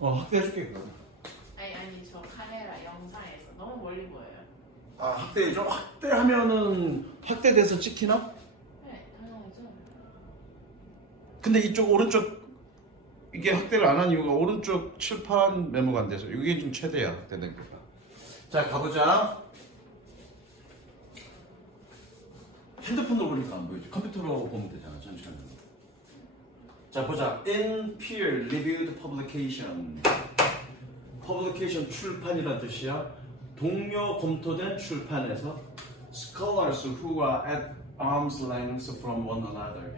확대해줄게 그러면. 아니 저 카메라 영상에서 너무 멀리 보여요. 확대해줘? 확대하면은 확대돼서 찍히나? 네, 당연하죠. 근데 이쪽 오른쪽 이게 확대를 안 한 이유가 오른쪽 칠판 메모가 안 돼서 이게 좀 최대야 확대된 거가. 자 가보자. 핸드폰으로 보니까 안 보이지. 컴퓨터로 보면 되잖아. 전시하면. 자 보자. In peer reviewed publication. publication 출판이란 뜻이야. 동료 검토된 출판에서 scholars who are at arm's length from one another.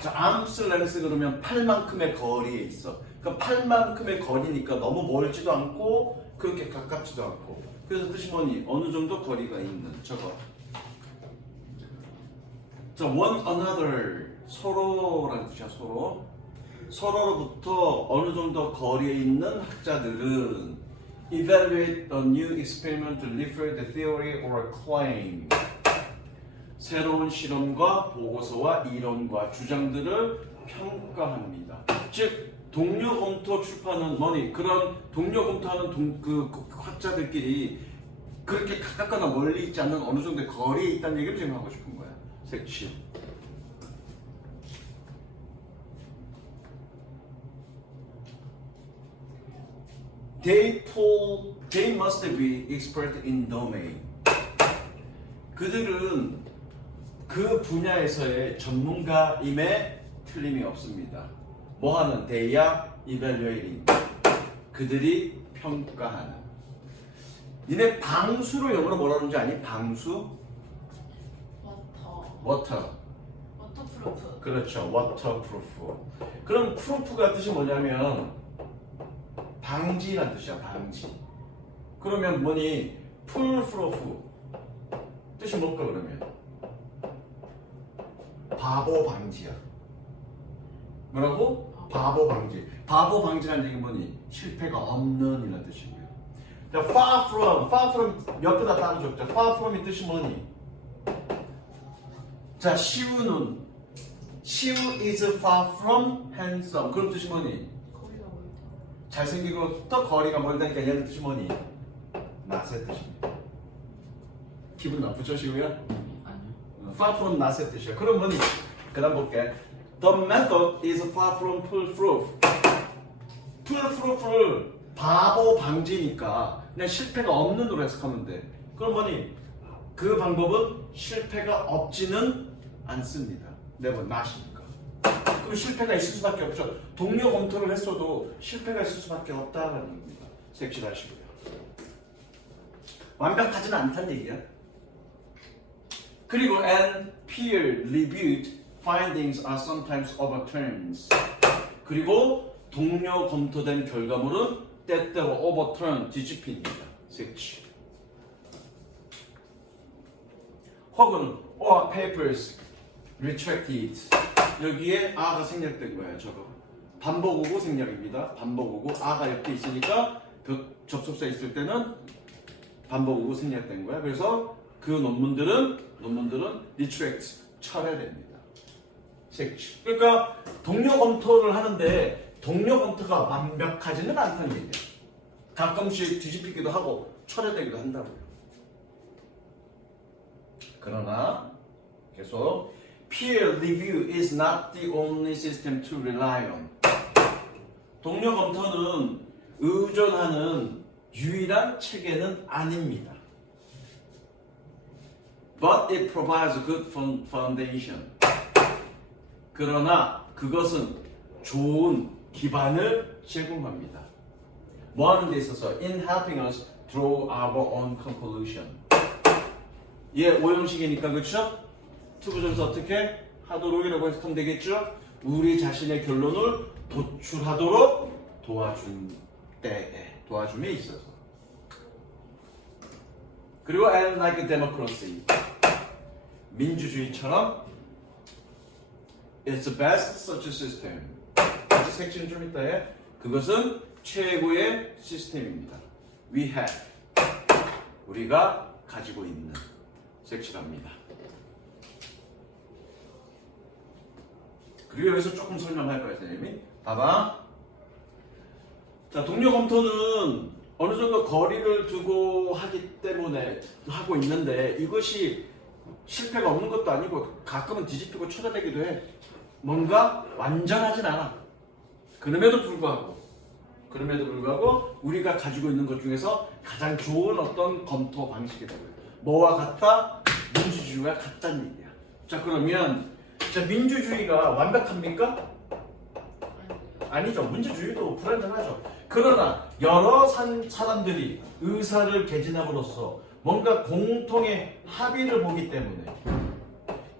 자, arm's length 그러면 팔만큼의 거리에 있어. 그러니까 팔만큼의 거리니까 너무 멀지도 않고 그렇게 가깝지도 않고. 그래서 뜻이 뭐니? 어느 정도 거리가 있는 저거. 자, one another 서로라는 뜻이야. 서로로부터 어느 정도 거리에 있는 학자들은 evaluate a new experiment to refer the theory or claim. 새로운 실험과 보고서와 이론과 주장들을 평가합니다. 즉 동료 검토 출판은 뭐니? 그런 동료 검토하는 그 학자들끼리 그렇게 가깝거나 멀리 있지 않는 어느 정도의 거리에 있다는 얘기를 지금 하고 싶은 거야. 섹시. They must be expert in domain. 그들은 그 분야에서의 전문가임에 틀림이 없습니다. 뭐하는? They야 evaluating. 그들이 평가하는. 니네 방수를 영어로 뭐라 그러는지 아니? 방수? water. 워터프루프. 그렇죠. waterproof. 그럼 proof가 뜻이 뭐냐면 방지란 뜻이야. 방지. 그러면 뭐니? foolproof. 뜻이 뭘까 그러면? 바보 방지야. 뭐라고? 바보 방지. 바보 방지라는 얘기는 뭐니? 실패가 없는 이라는 뜻이고요. 자, far from 옆에다 따로 적자. far from이 뜻이 뭐니? 자, 시우는 시우 is far from handsome. 그런 뜻이 뭐니? 거리가 멀다. 잘생기고 또 거리가 멀다니까 얘는 뜻이 뭐니? 낯의 뜻입니다. 기분 나쁘죠, 시우야? 아니요. far from 낯의 뜻이야. 그럼 뭐니? 그 다음 볼게. The method is far from foolproof. foolproof를 바보 방지니까 그냥 실패가 없는 으로 해석하면 돼. 그럼 뭐니? 그 방법은 실패가 없지는 않습니다. never, not이니까. 그럼 실패가 있을 수밖에 없죠. 동료 검토를 했어도 실패가 있을 수밖에 없다는 얘기입니다. 색칠하시고요. 완벽하지는 않다는 얘기야. 그리고 and peer-reviewed findings are sometimes overturned. 그리고 동료 검토된 결과물은 때때로 overturn, 뒤집힙니다. 색칠. 혹은 or papers retracted. 여기에 a가 생략된 거예요. 저거 반복어구 생략입니다. 반복어구 a가 옆에 있으니까 접속사 있을 때는 반복어구 생략된 거야. 그래서 그 논문들은 retract 철회됩니다. 색칠. 그러니까 동료 검토를 하는데 동료 검토가 완벽하지는 않다는 얘기야. 가끔씩 뒤집히기도 하고 철회되기도 한다고요. 그러나 계속 peer review is not the only system to rely on. 동료 검토는 의존하는 유일한 체계는 아닙니다. But it provides a good foundation. 그러나 그것은 좋은 기반을 제공합니다. 뭐 하는 데 있어서? In helping us draw our own conclusion. 얘 오형식이니까 그렇죠? 투부정사 어떻게 하도록이라고 해석하면 되겠죠? 우리 자신의 결론을 도출하도록 도와줌에 있어서. 그리고 and like democracy. 민주주의처럼 it's the best such a system. 아직 색칠은 좀 있다 해. 그것은 최고의 시스템입니다. We have. 우리가 가지고 있는. 색칠합니다. 그리고 여기서 조금 설명할 거예요, 선생님이. 봐봐. 자, 동료 검토는 어느 정도 거리를 두고 하기 때문에 하고 있는데 이것이 실패가 없는 것도 아니고 가끔은 뒤집히고 쳐다대기도 해. 뭔가 완전하진 않아. 그럼에도 불구하고 우리가 가지고 있는 것 중에서 가장 좋은 어떤 검토 방식이라고요. 뭐와 같다? 민주주의와 같다는 얘기야. 자, 그러면 자, 민주주의가 완벽합니까? 아니죠. 민주주의도 불완전하죠. 그러나 여러 사람들이 의사를 개진함으로써 뭔가 공통의 합의를 보기 때문에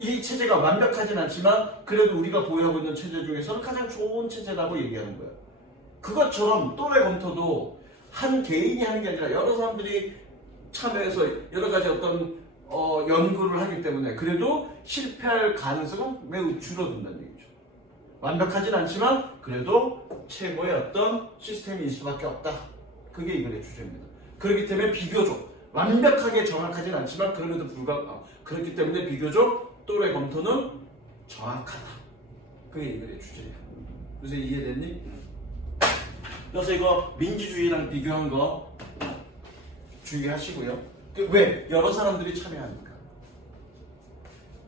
이 체제가 완벽하진 않지만 그래도 우리가 보유하고 있는 체제 중에서는 가장 좋은 체제라고 얘기하는 거예요. 그것처럼 또래 검토도 한 개인이 하는 게 아니라 여러 사람들이 참여해서 여러 가지 어떤 연구를 하기 때문에 그래도 실패할 가능성은 매우 줄어든다는 얘기죠. 완벽하진 않지만 그래도 최고의 어떤 시스템이 있을 수밖에 없다. 그게 이 글의 주제입니다. 그렇기 때문에 비교적 완벽하게 정확하진 않지만 그럼에도 불구하고 그렇기 때문에 비교적 또래 검토는 정확하다. 그게 이 글의 주제예요. 그래서 이해됐니? 그래서 이거 민주주의랑 비교한 거 주의하시고요. 왜? 여러 사람들이 참여하니까.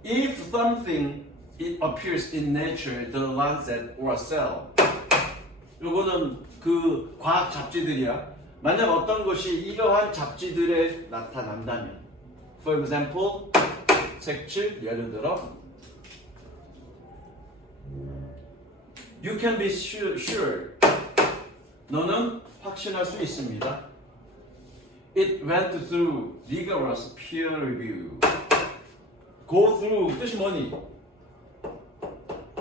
If something it appears in nature, the Lancet or Cell. 요거는 그 과학 잡지들이야. 만약 어떤 것이 이러한 잡지들에 나타난다면, for example, 색칠 예를 들어, you can be sure. 너는 확신할 수 있습니다. It went through rigorous peer review. Go through 뜻이 뭐니?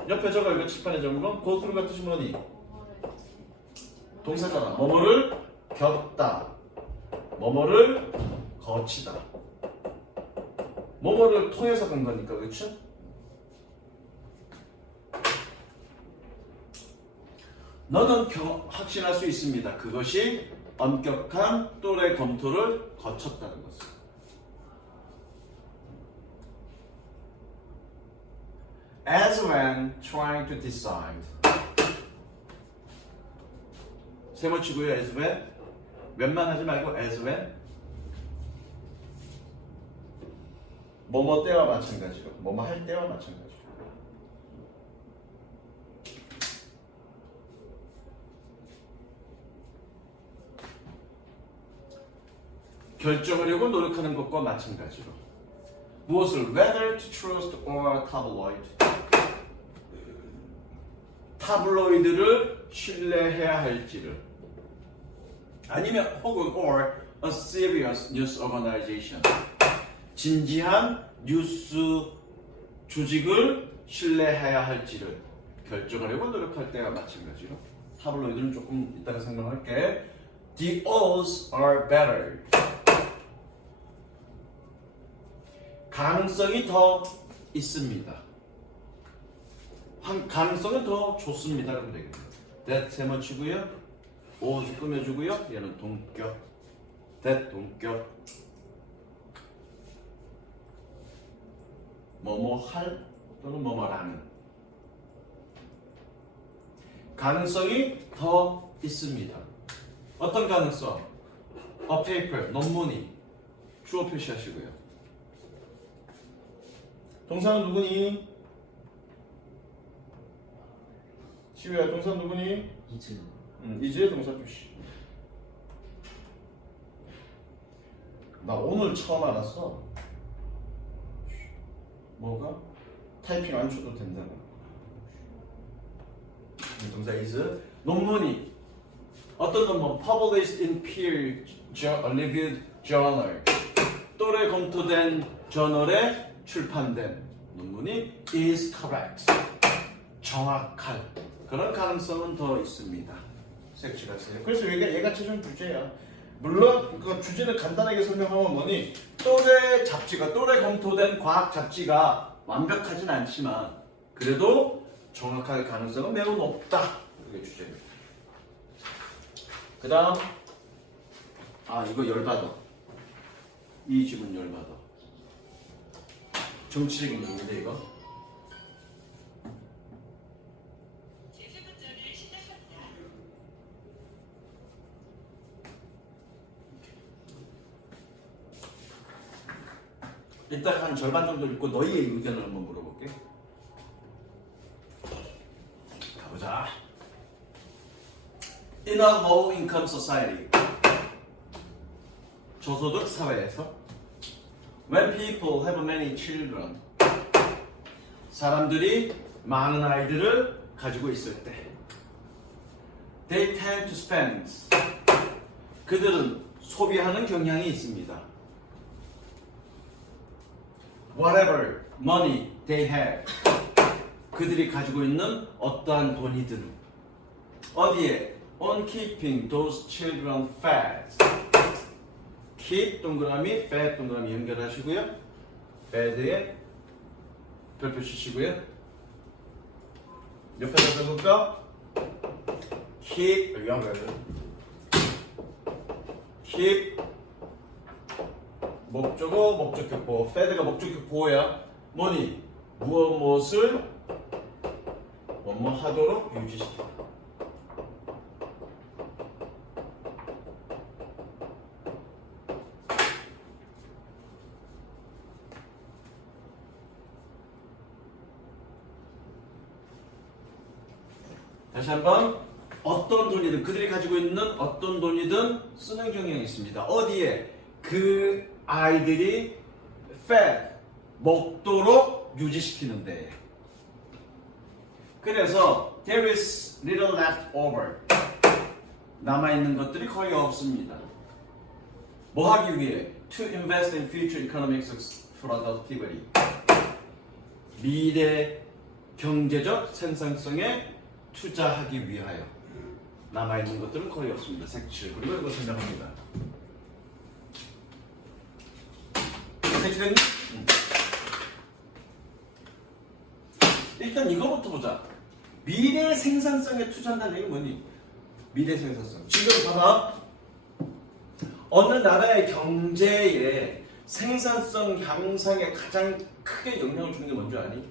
옆에 적어 이거 칠판에 적은 건 go through가 뜻이 뭐니? 동사잖아. 뭐뭐를 겪다. 뭐뭐를 거치다. 뭐뭐를 통해서 간 거니까, 그렇죠? 너는 확신할 수 있습니다. 그것이 엄격한 또래 검토를 거쳤다는 것을. As when trying to decide. 세모치고요. as when. 웬만하지 말고 as when. 뭐뭐 때와 마찬가지로. 뭐뭐 할 때와 마찬가지로. 결정하려고 노력하는 것과 마찬가지로 무엇을 whether to trust or tabloid 타블로이드를 신뢰해야 할지를 아니면 혹은 or a serious news organization 진지한 뉴스 조직을 신뢰해야 할지를 결정하려고 노력할 때와 마찬가지로 타블로이드는 조금 이따가 설명할게. The odds are better. 가능성이 더 있습니다. 가능성은 더 좋습니다. 그러면 되겠네요. That 세모치고요. odds 꾸며주고요. 얘는 동격. That 동격. 뭐뭐 할 또는 뭐뭐라는 가능성이 더 있습니다. 어떤 가능성? A paper, 논문이 주어 표시하시고요. 동사는 누구니? 시우야, 동사 누구니? 이즈. 이제 동사 표시. 나 오늘 처음 알았어. 뭐가? 타이핑 안 쳐도 된다는 거. 동사 is. 논문이 어떤 논문? Published in peer-reviewed journal. 또래 검토된 저널에 출판된 논문이 is correct. 정확할 그런 가능성은 더 있습니다. 색칠하세요. 그래서 얘가 최종 주제야. 물론 그 주제를 간단하게 설명하면 뭐니? 또래 잡지가 또래 검토된 과학 잡지가 완벽하진 않지만 그래도 정확할 가능성은 매우 높다. 그게 주제입니다. 그 다음 이거 열받아. 이 지문 열받아. 정치적인 얘기인데 이거. 이따가 한 절반 정도 읽고 너희의 의견을 한번 물어볼게. 가보자. In a low income society, 저소득 사회에서 when people have many children, 사람들이 많은 아이들을 가지고 있을 때 they tend to spend, 그들은 소비하는 경향이 있습니다. Whatever money they have, 그들이 가지고 있는 어떠한 돈이든 어디에? On keeping those children fed. keep 동그라미, fed 동그라미 연결하시고요. fed에 별표 치시고요. 옆에다 적을까? keep keep 목적어 목적격보, fed가 목적격보야. 뭐니? 무엇을 뭐뭐 하도록 유지시키다. 다시 한번, 어떤 돈이든, 그들이 가지고 있는 어떤 돈이든 쓰는 경향이 있습니다. 어디에? 그 아이들이 fed, 먹도록 유지시키는데. 그래서 there is little left over, 남아있는 것들이 거의 없습니다. 뭐 하기 위해? To invest in future economic productivity, 미래 경제적 생산성에 투자하기 위하여 남아있는 것들은 거의 없습니다. 색칠. 그리고 이거 설명합니다. 색칠은 일단 이거부터 보자. 미래 생산성에 투자한다는 얘기 뭐니? 미래 생산성. 지금 봐봐. 어느 나라의 경제에 생산성 향상에 가장 크게 영향을 주는 게 뭔지 아니?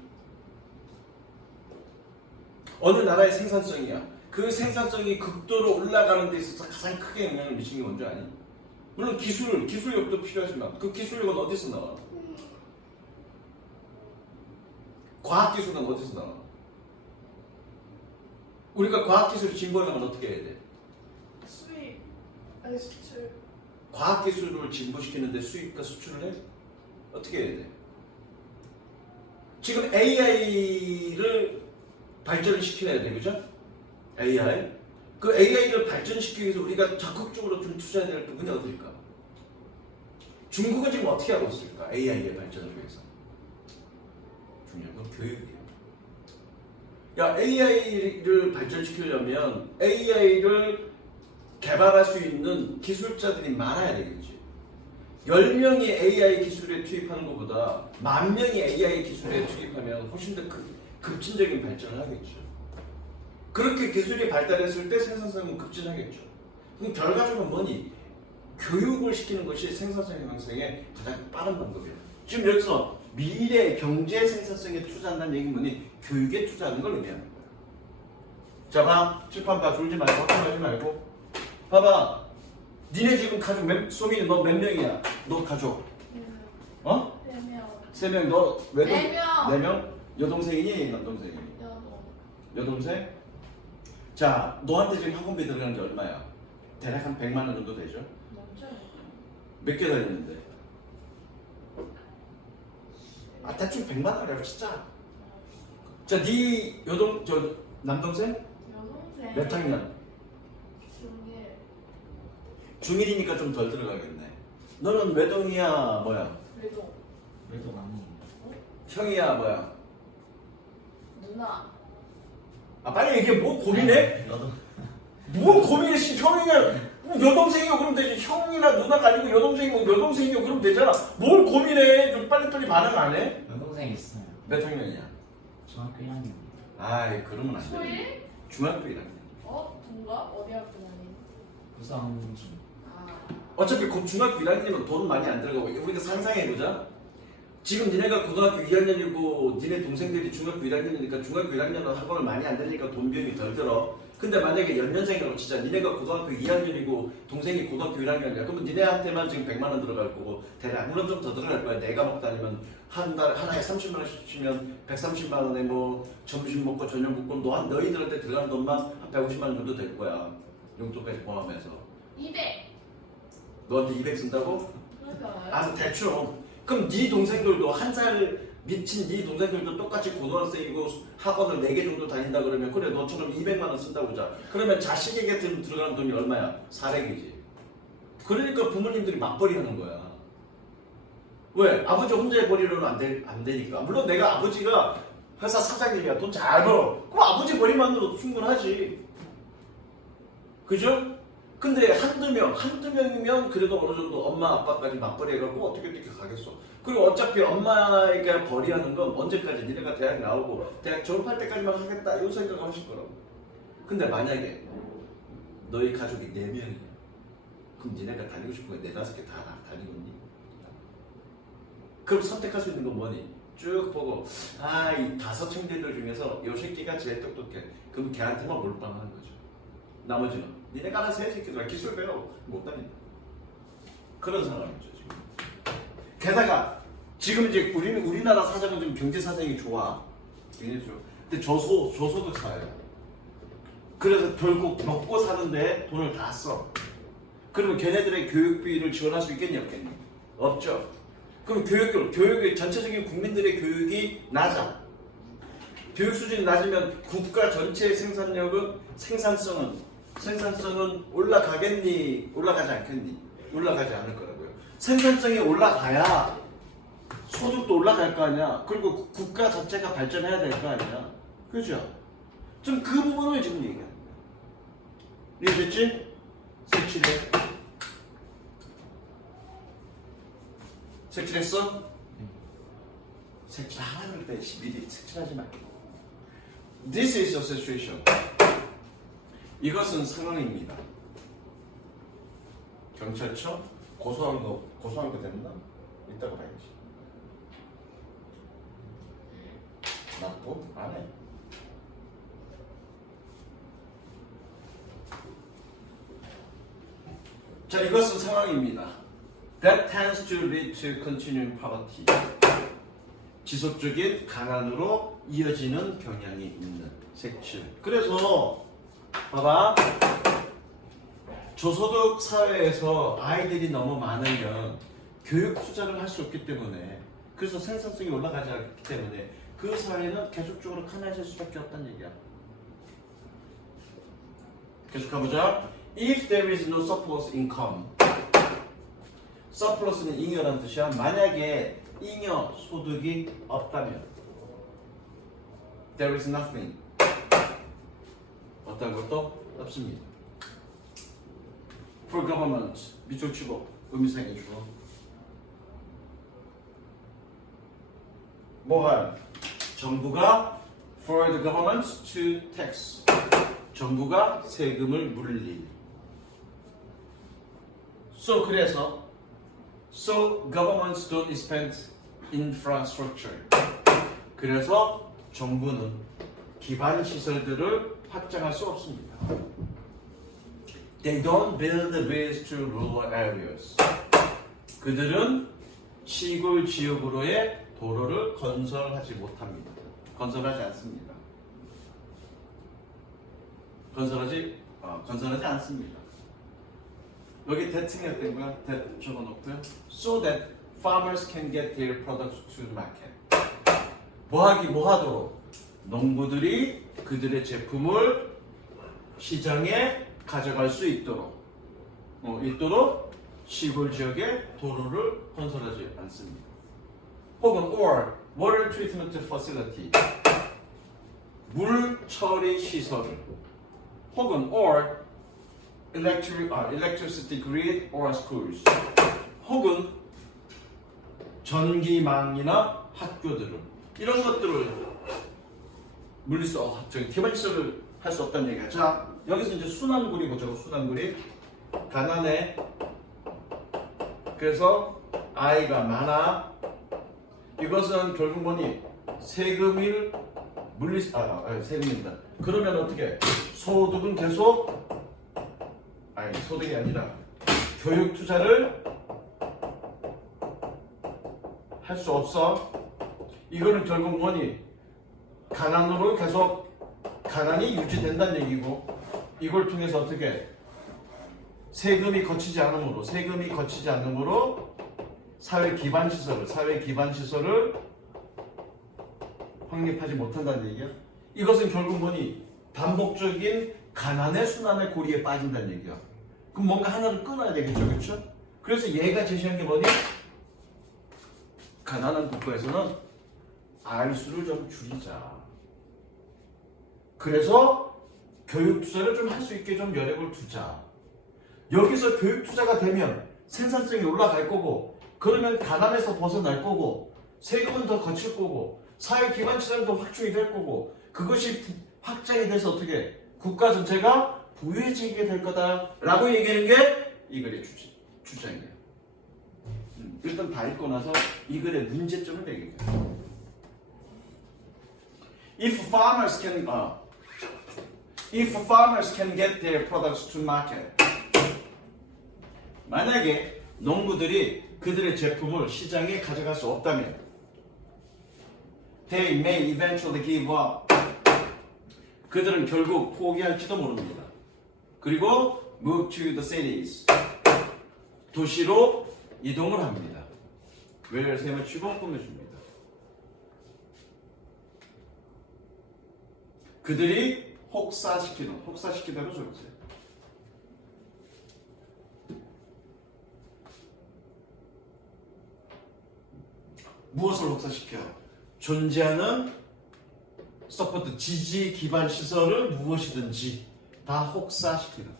어느 나라의 생산성이야. 그 생산성이 극도로 올라가는 데 있어서 가장 크게 영향을 미치는 게 뭔지 아니? 물론 기술력도 필요하지만 그 기술력은 어디서 나와? 과학기술은 어디서 나와? 우리가 과학기술이 진보하려면 어떻게 해야 돼? 수입, 아니 수출. 과학기술을 진보시키는데 수입과 수출을 해? 어떻게 해야 돼? 지금 AI를 발전을 시켜야 돼, 그죠? AI. 그 AI를 발전시키기 위해서 우리가 적극적으로 좀 투자해야 될 부분이 어딜까? 중국은 지금 어떻게 하고 있을까? AI의 발전을 위해서. 중요한 건 교육이에요. 야, AI를 발전시키려면 AI를 개발할 수 있는 기술자들이 많아야 되겠지. 10명이 AI 기술에 투입하는 것보다 10,000명이 AI 기술에 투입하면 훨씬 더 급진적인 발전을 하겠죠. 그렇게 기술이 발달했을 때 생산성은 급진하겠죠. 그럼 결과적으로 뭐니? 교육을 시키는 것이 생산성 향상의 가장 빠른 방법이에요. 지금 여기서 미래 경제 생산성에 투자한다는 얘기는 뭐니? 교육에 투자하는 걸 의미하는 거예요. 자, 봐. 칠판 봐. 졸지 말고, 걱정하지 말고. 봐봐. 니네 지금 가족 소민이 너 몇 명이야? 너 가족? 4명. 4명. 3명. 너 외동? 4명. 4명? 여동생이니? 남동생이니? 여동생? 자, 너한테 지금 학원비 들어가는 게 얼마야? 대략 한 100만 원 정도 되죠? 먼저. 몇 개 다녔는데? 대충 100만 원이라고 진짜. 자, 네 남동생? 여동생. 몇 학년? 중일. 중1이니까 좀 덜 들어가겠네. 너는 외동이야, 뭐야? 외동. 외동 아니. 형이야, 뭐야? 누나. 빨리 얘기해. 뭐 고민해? 나도. 뭐 고민해? 형이냐? 여동생이요 그러면 되지. 형이나 누나가 아니고 여동생이고 여동생이요 그러면 되잖아. 뭘 고민해? 좀 빨리빨리 반응 안 해? 여동생 있어요. 몇 학년이야? 중학교 1학년. 아이, 그러면 안 돼. 초일? 중학교 1학년. 동갑? 어디 학교 다니? 부산 중. 어차피 곧 중학교 1학년이면 돈 많이 안 들어가고, 우리가 상상해보자. 지금 니네가 고등학교 2학년이고 니네 동생들이 중학교 1학년이니까 중학교 1학년은 학원을 많이 안 다니니까 돈 비용이 덜 들어. 근데 만약에 연년생이라고 진짜 니네가 고등학교 2학년이고 동생이 고등학교 1학년이야. 그러면 니네한테만 지금 100만 원 들어갈 거고 대략 물론 좀 더 들어갈 거야. 내가 먹 다니면 한 달 하나에 30만 원씩 치면 130만 원에 뭐 점심 먹고 저녁 먹고 너희들한테 들어가는 돈만 한 150만 원 정도 될 거야. 용돈까지 포함해서. 200. 너한테 200 쓴다고? 그러니까 아 대충. 그럼 네 동생들도 한 살 미친 네 동생들도 똑같이 고등학생이고 학원을 4개 정도 다닌다 그러면 그래 너처럼 200만 원 쓴다고 자. 그러면 자식에게 들어가는 돈이 얼마야? 400이지. 그러니까 부모님들이 맞벌이 하는 거야. 왜? 아버지 혼자 해버리려면 안 되니까. 물론 내가 아버지가 회사 사장님이야. 돈 잘 벌어. 그럼 아버지 벌이만으로도 충분하지. 그죠? 근데 한두 명이면 그래도 어느 정도 엄마 아빠까지 맞벌이 해갖고 어떻게 가겠어. 그리고 어차피 엄마에게 벌이하는 건 언제까지 니네가 대학 나오고 대학 졸업할 때까지만 하겠다 이 생각을 하실 거라고. 근데 만약에 너희 가족이 4명이야. 그럼 니네가 다니고 싶은 거 4, 5개 다 다니겠니? 그럼 선택할 수 있는 건 뭐니? 쭉 보고 이 5 형제들 중에서 요 새끼가 제일 똑똑해. 그럼 걔한테만 몰빵하는 거죠. 나머지는 니네가 알아서 해 새끼들아. 기술 배워. 못 다닌다. 그런 상황이죠 지금. 게다가 지금 이제 우리나라 사정은 좀 경제 사정이 좋아. 굉장히 좋아. 근데 저소득 사회야. 그래서 결국 먹고 사는데 돈을 다 써. 그러면 걔네들의 교육비를 지원할 수 있겠니 없겠니? 없죠. 그럼 교육의 전체적인 국민들의 교육이 낮아. 교육 수준이 낮으면 국가 전체의 생산성은 올라가겠니? 올라가지 않겠니? 올라가지 않을 거라고요. 생산성이 올라가야 소득도 올라갈 거 아니야. 그리고 국가 자체가 발전해야 될 거 아니야. 그죠? 좀 그 부분을 지금 얘기하는 거야. 이해됐지? 색칠했어? 색칠하라 그럴 때 미리 색칠하지 말고. This is a situation. 이것은 상황입니다. 경찰청 고소한 거 됐나? 이따가 봐야지. 납부 안 해. 자, 이것은 상황입니다. That tends to lead to continuing poverty. 지속적인 가난으로 이어지는 경향이 있는 색칠. 그래서 봐봐. 저소득 사회에서 아이들이 너무 많으면 교육 투자를 할 수 없기 때문에 그래서 생산성이 올라가지 않기 때문에 그 사회는 계속적으로 가난해질 수밖에 없다는 얘기야. 계속 가보자. If there is no surplus income. surplus는 잉여라는 뜻이야. 만약에 잉여 소득이 없다면 there is nothing. 어떤 것도 없습니다. For government, 미적 주거, 의미상의 주어. 뭐할? 정부가 for the government to tax. 정부가 세금을 물릴. So governments don't spend infrastructure. 그래서 정부는 기반 시설들을 확장할 수 없습니다. They don't build roads to rural areas. 그들은 시골 지역으로의 도로를 건설하지 못합니다. 건설하지 않습니다. 건설하지 않습니다. 여기 thating했던 거야. that 적어놓고요. So that farmers can get their products to the market. 뭐하도록? 농부들이 그들의 제품을 시장에 가져갈 수 있도록 시골 지역에 도로를 건설하지 않습니다. 혹은 or water treatment facility 물 처리 시설을 혹은 or electricity grid or schools 혹은 전기망이나 학교들을 이런 것들을 기반 시설을 할 수 없다는 얘기야. 자, 여기서 이제 순환구리 보자고. 순환구리. 가난해. 그래서 아이가 많아. 이것은 결국 뭐니? 세금입니다. 그러면 어떻게? 소득은 계속 아니 소득이 아니라 교육 투자를 할 수 없어. 이거는 결국 뭐니? 가난으로 계속 가난이 유지된다는 얘기고 이걸 통해서 어떻게 세금이 거치지 않으므로 사회 기반 시설을 확립하지 못한다는 얘기야. 이것은 결국 뭐니? 반복적인 가난의 순환의 고리에 빠진다는 얘기야. 그럼 뭔가 하나를 끊어야 되겠죠, 그렇죠? 그래서 얘가 제시한 게 뭐니? 가난한 국가에서는 알수를 좀 줄이자. 그래서 교육 투자를 좀 할 수 있게 좀 여력을 두자. 여기서 교육 투자가 되면 생산성이 올라갈 거고, 그러면 가난에서 벗어날 거고, 세금은 더 거칠 거고, 사회 기반 시설도 확충이 될 거고, 그것이 확장이 돼서 어떻게 국가 전체가 부유해지게 될 거다라고 얘기하는 게 이 글의 주장이에요. 일단 다 읽고 나서 이 글의 문제점을 얘기해요. If farmers can get their products to market, 만약에 농부들이 그들의 제품을 시장에 가져갈 수 없다면, they may eventually give up. 그들은 결국 포기할지도 모릅니다. 그리고 move to the cities. 도시로 이동을 합니다. 외래를 세워치고 꾸며줍니다. 그들이 혹사시키다로 적으세요. 무엇을 혹사시켜? 존재하는 서포트, 지지 기반 시설을 무엇이든지 다 혹사시키는.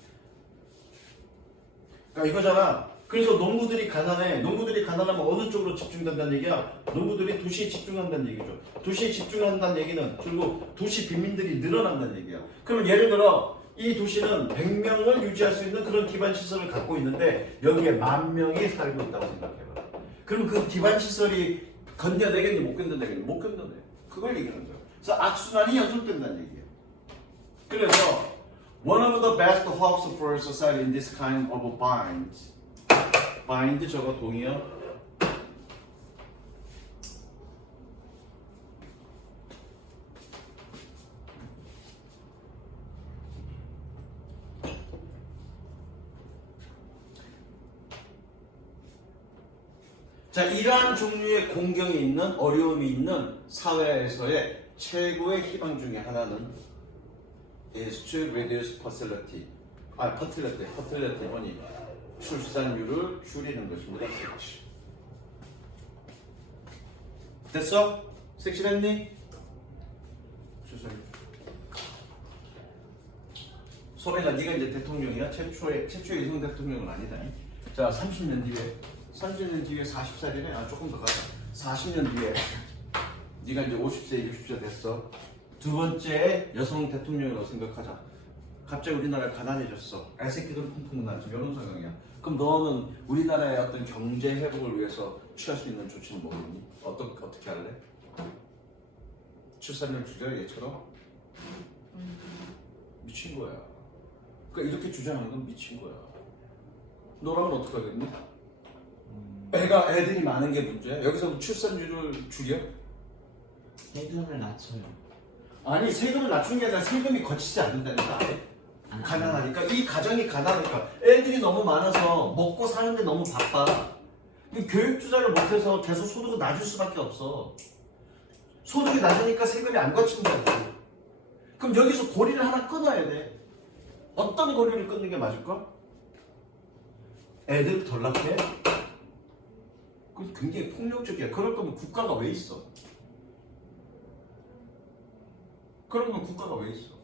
그러니까 이거잖아. 그래서 농부들이 가난하면 어느 쪽으로 집중된다는 얘기야? 농부들이 도시에 집중한다는 얘기죠. 도시에 집중한다는 얘기는 결국 도시 빈민들이 늘어난다는 얘기야. 그러면 예를 들어 이 도시는 100명을 유지할 수 있는 그런 기반 시설을 갖고 있는데 여기에 10,000명이 살고 있다고 생각해봐. 그럼 그 기반 시설이 건져내겠니? 못 건져내겠니? 못 건져내. 그걸 얘기하는 거야. 그래서 악순환이 연속된다는 얘기야. 그래서 one of the best hopes for society in this kind of bind 저거 동의어. 자, 이러한 종류의 공경이 있는 어려움이 있는 사회에서의 최고의 희망 중에 하나는 is to reduce fertility. fertility 뭐니? 출산율을 줄이는 것입니다. 됐어? 색칠했니? 출산율. 소민아, 네가 이제 대통령이야? 최초의 여성 대통령은 아니다. 자, 30년 뒤에 40살이네? 아, 조금 더 가자. 40년 뒤에 네가 이제 50세, 60세 됐어. 두 번째 여성 대통령이라고 생각하자. 갑자기 우리나라가 가난해졌어. 애새끼들 쿵쿵 나지. 이런 상황이야. 그럼 너는 우리나라의 어떤 경제 회복을 위해서 취할 수 있는 조치는 뭐겠니? 어떻게 할래? 출산율 줄여 얘처럼? 미친 거야. 그러니까 이렇게 주장하는 건 미친 거야. 너라면 어떡하겠니? 애들이 많은 게 문제야? 여기서 출산율을 줄여? 세금을 낮춰요. 아니, 세금을 낮춘 게 아니라 세금이 거치지 않는다니까. 가난하니까. 이 가정이 가난하니까. 애들이 너무 많아서 먹고 사는데 너무 바빠. 교육 투자를 못해서 계속 소득을 낮을 수밖에 없어. 소득이 낮으니까 세금이 안 거친다고. 그럼 여기서 고리를 하나 끊어야 돼. 어떤 고리를 끊는 게 맞을까? 애들 덜 낳게? 그건 굉장히 폭력적이야. 그럴 거면 국가가 왜 있어? 그럴 거면 국가가 왜 있어?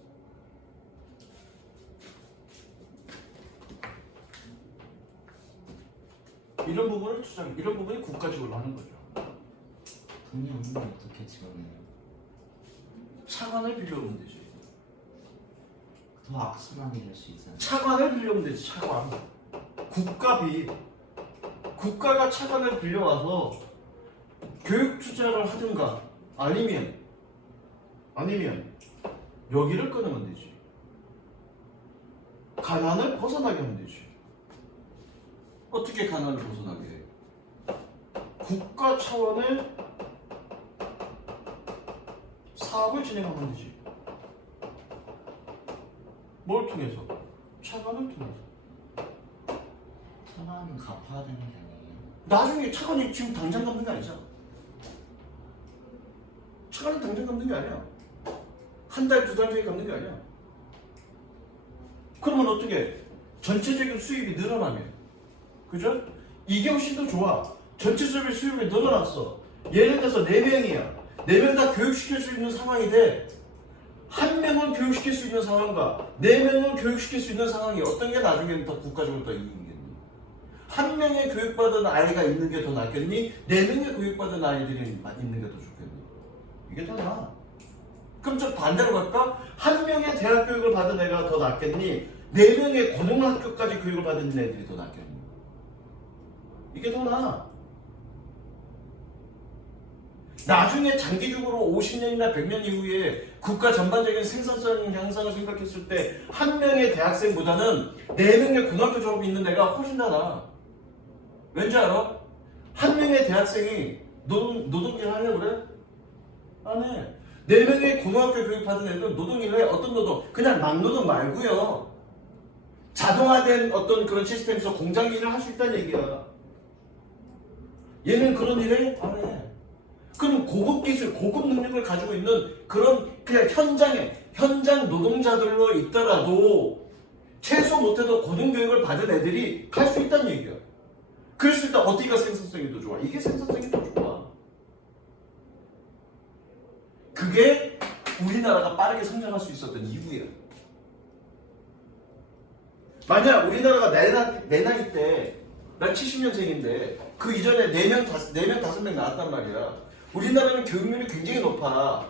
이런 부분이 국가적으로 하는 거죠. 돈이 없는 건 어떻게 지원해요? 차관을 빌려오면 되지. 더 악순환이 될 수 있잖아요. 차관을 빌려오면 되지. 차관. 국가비. 국가가 차관을 빌려와서 교육 투자를 하든가 아니면 여기를 끊으면 되지. 가난을 벗어나게 하면 되지. 어떻게 가난을 벗어나게 해? 국가 차원의 사업을 진행하면 되지. 뭘 통해서? 차관을 통해서. 차관은 갚아야 되는 게 아니에요. 나중에 차관이 지금 당장 갚는 게 아니잖아. 차관은 당장 갚는 게 아니야. 한 달, 두 달 뒤에 갚는 게 아니야. 그러면 어떻게? 전체적인 수입이 늘어나면. 그죠? 이게 훨씬 더 좋아. 전체적인 수입이 늘어났어. 예를 들어서 4명이야. 4명 다 교육시킬 수 있는 상황이 돼. 한 명은 교육시킬 수 있는 상황과 4명은 교육시킬 수 있는 상황이 어떤 게 나중에는 더 국가적으로 더 이익이겠니? 한 명의 교육받은 아이가 있는 게 더 낫겠니? 4명의 교육받은 아이들이 있는 게 더 좋겠니? 이게 더 나아. 그럼 좀 반대로 갈까? 한 명의 대학 교육을 받은 애가 더 낫겠니? 4명의 고등학교까지 교육을 받은 애들이 더 낫겠니? 이게 더 나아. 나중에 장기적으로 50년이나 100년 이후에 국가 전반적인 생산성 향상을 생각했을 때 한 명의 대학생보다는 4명의 고등학교 졸업이 있는 애가 훨씬 더 나아. 왠지 알아? 한 명의 대학생이 노동일 하려고 그래? 안 해. 4명의 고등학교 교육 받은 애들은 노동일 해. 어떤 노동? 그냥 막노동 말고요. 자동화된 어떤 그런 시스템에서 공장 일을 할 수 있다는 얘기야. 얘는 그런 일을 안 해. 그럼 고급 기술, 고급 능력을 가지고 있는 그런 그냥 현장 노동자들로 있더라도 최소 못해도 고등교육을 받은 애들이 갈 수 있다는 얘기야. 그랬을 때 어디가 생산성이 더 좋아? 이게 생산성이 더 좋아. 그게 우리나라가 빠르게 성장할 수 있었던 이유야. 만약 우리나라가 내 나이 때, 난 70년생인데 그 이전에 4명, 5명 나왔단 말이야. 우리나라는 교육률이 굉장히 높아.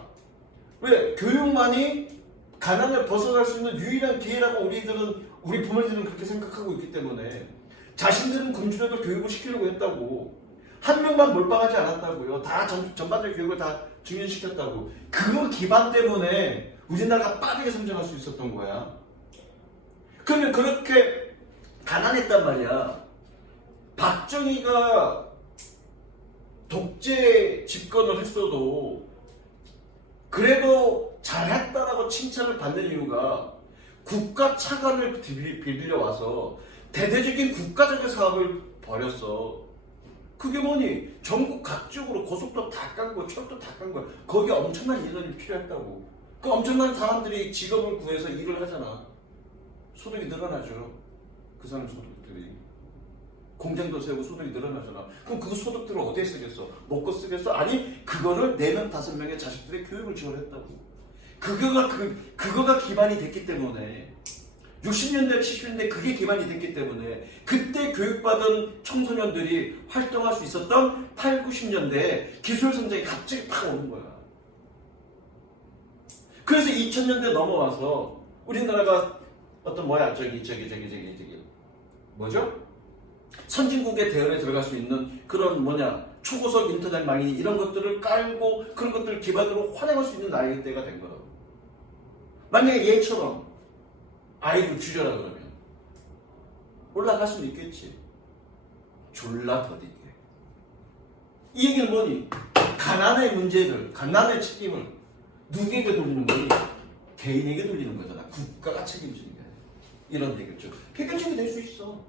왜? 교육만이 가난을 벗어날 수 있는 유일한 기회라고 우리 부모님들은 그렇게 생각하고 있기 때문에 자신들은 금주라도 교육을 시키려고 했다고. 한 명만 몰빵하지 않았다고요. 다 전반적 교육을 다 증진시켰다고. 그 기반 때문에 우리나라가 빠르게 성장할 수 있었던 거야. 그러면 그렇게 가난했단 말이야. 박정희가 독재 집권을 했어도 그래도 잘했다라고 칭찬을 받는 이유가 국가 차관을 빌려와서 대대적인 국가적인 사업을 벌였어. 그게 뭐니? 전국 각적으로 고속도로 다 깐 거, 철도 다 깐 거야. 거기에 엄청난 인원이 필요했다고. 그 엄청난 사람들이 직업을 구해서 일을 하잖아. 소득이 늘어나죠. 그 사람 소득들이. 공장도 세우고 소득이 늘어나잖아. 그럼 그 소득들을 어디에 쓰겠어? 먹고 쓰겠어? 아니, 그거를 4명, 5명의 자식들의 교육을 지원했다고. 그거가 기반이 됐기 때문에 60년대, 70년대 그게 기반이 됐기 때문에 그때 교육받은 청소년들이 활동할 수 있었던 8, 90년대에 기술 성장이 갑자기 팍 오는 거야. 그래서 2000년대 넘어와서 우리나라가 어떤 뭐죠? 선진국의 대열에 들어갈 수 있는 그런 초고속 인터넷망이 이런 것들을 깔고 그런 것들을 기반으로 활용할 수 있는 나이의 때가 된 거라고. 만약에 얘처럼 아이를 줄여라 그러면 올라갈 수는 있겠지. 졸라 더디게. 이 얘기는 뭐니? 가난의 문제를, 가난의 책임을 누구에게 돌리는 거니? 개인에게 돌리는 거잖아. 국가가 책임지는 게 아니라. 이런 얘기죠. 해결책이 될 수 있어.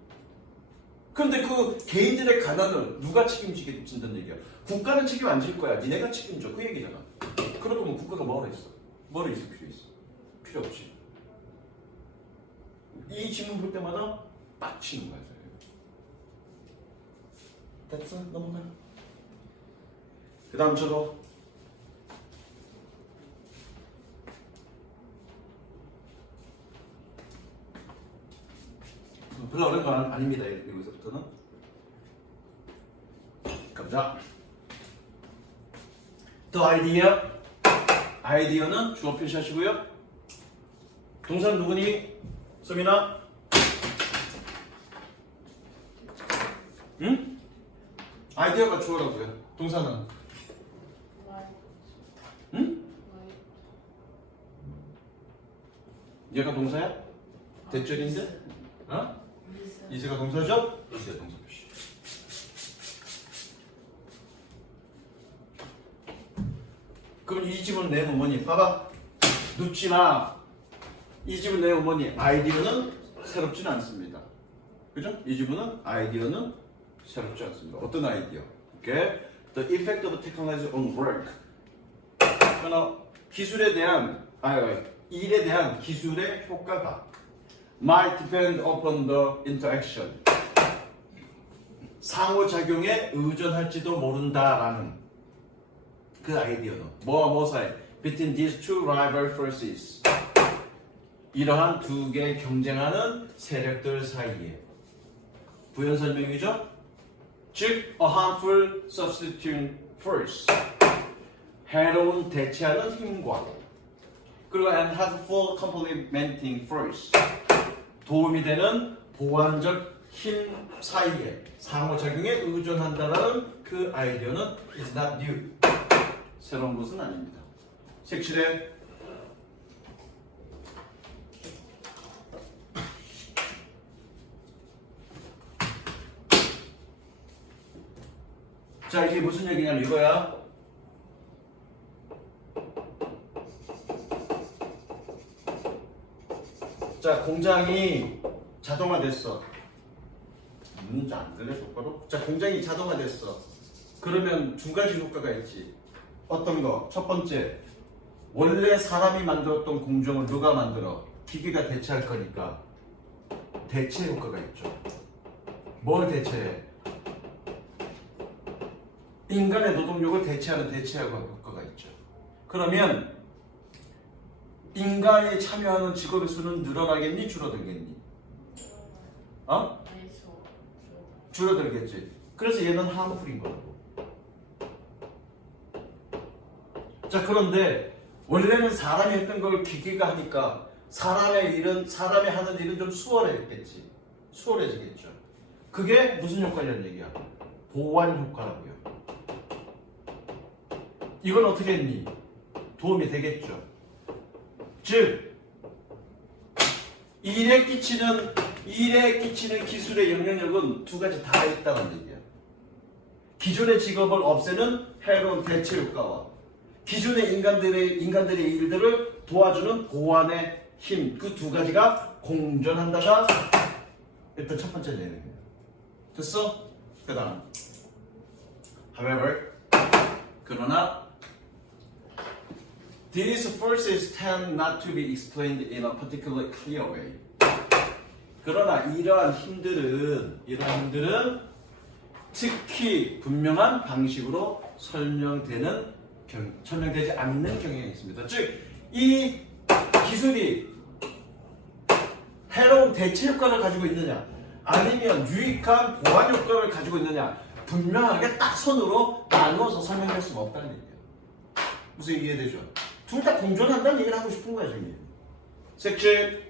그런데 그 개인들의 가난을 누가 책임지게 진다는 얘기야. 국가는 책임 안 질 거야. 니네가 책임져. 그 얘기잖아. 그러면 국가가 뭐라 했어? 뭐라 있을 필요 있어? 필요 없지. 이 질문 볼 때마다 빡치는 거야. 됐어? 넘어가. 그 다음 저도 별로 어려운 건 아닙니다. 여기서부터는 가보자. The idea. 아이디어는 주어 표시하시고요. 동사는 누구니? 소민아? 응? 아이디어가 주어라고요. 동사는? 응? 얘가 동사야? 대절인데? 어? is. is가 동사죠? is의 동사 표시. 그럼 이 집은 내용 뭐니? 봐봐. 눕지 마. 이 집은 내용 뭐니? 아이디어는 새롭지는 않습니다. 그죠? 이 집은 아이디어는 새롭지 않습니다. 어떤 아이디어? 오케이. The effect of technology on work. 그러나 기술에 대한 일에 대한 기술의 효과가 might depend upon the interaction. 상호작용에 의존할지도 모른다라는 그 아이디어는 뭐와 사이 between these two rival forces. 이러한 두 개 경쟁하는 세력들 사이에 부연 설명이죠. 즉, a harmful substituting force. 해로운 대체하는 힘과 그리고 an helpful complementing force. 도움이 되는 보완적 힘 사이에 상호작용에 의존한다는 그 아이디어는 is not new. 새로운 것은 아닙니다. 색칠해. 자, 이게 무슨 얘기냐면 이거야. 자, 공장이 자동화됐어. 문자 안 들려 똑바로? 자, 공장이 자동화됐어. 그러면 두 가지 효과가 있지. 어떤 거? 첫 번째, 원래 사람이 만들었던 공정을 누가 만들어? 기계가 대체할 거니까 대체 효과가 있죠. 뭘 대체해? 인간의 노동력을 대체하는 대체 효과가 있죠. 그러면 인간이 참여하는 직업의 수는 늘어나겠니? 줄어들겠니? 어? 줄어들겠지. 그래서 얘는 하프인 거라고. 자, 그런데 원래는 사람이 했던 걸 기계가 하니까 사람이 하는 일은 좀 수월해지겠지. 그게 무슨 효과냐는 얘기야. 보완 효과라고요. 이건 어떻게 했니? 도움이 되겠죠. 즉, 일에 끼치는 기술의 영향력은 두 가지 다 있다는 얘기야. 기존의 직업을 없애는 해로운 대체 효과와 기존의 인간들의 일들을 도와주는 보완의 힘, 그 두 가지가 공존한다가 일단 첫 번째 내용이에요. 됐어? 그 다음. However, 그러나 these forces tend not to be explained in a particularly clear way. 그러나 이러한 힘들은 특히 분명한 방식으로 설명되지 않는 경향이 있습니다. 즉, 이 기술이 해로운 대체 효과를 가지고 있느냐, 아니면 유익한 보완 효과를 가지고 있느냐, 분명하게 딱 선으로 나누어서 설명할 수가 없다는 얘기예요. 무슨 이해되죠? 둘 다 공존한다는 얘기를 하고 싶은 거야, 지금. 색칠.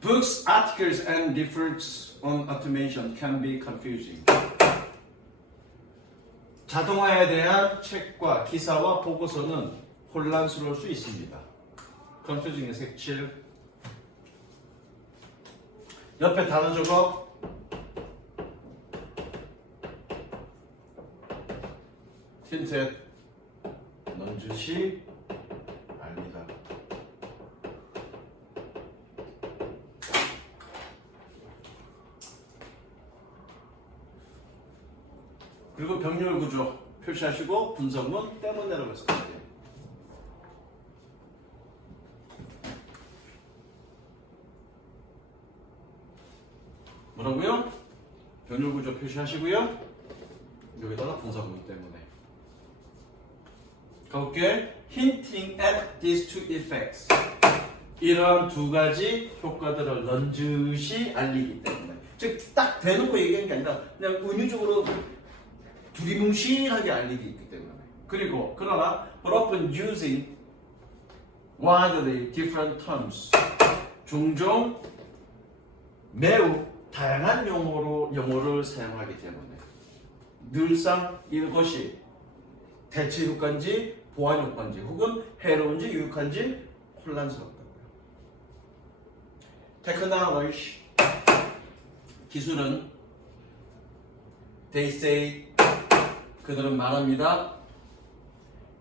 Books, articles, and reports on automation can be confusing. 자동화에 대한 책과 기사와 보고서는 혼란스러울 수 있습니다. confusing의 색칠. 옆에 단어 적어. 힌트. 넌주시 알리다. 그리고 병렬 구조 표시하시고 분석문 때문 내려갔을 거예요. 뭐라고요? 병렬 구조 표시하시고요. 여기다가 분석문 때문에. 가볼게. Hinting at these two effects. 이러한 두 가지 효과들을 넌지시 알리기 때문에. 즉, 딱 대놓고 얘기하는 게 아니라 그냥 은유적으로 두리뭉실하게 알리기 있기 때문에. 그리고 그러나 but often using widely different terms. 종종 매우 다양한 용어를 사용하기 때문에 늘상 이것이 대체 효과인지 보완 효과인지 혹은 해로운지 유익한지 혼란스럽다고요. Technology 기술은 they say 그들은 말합니다.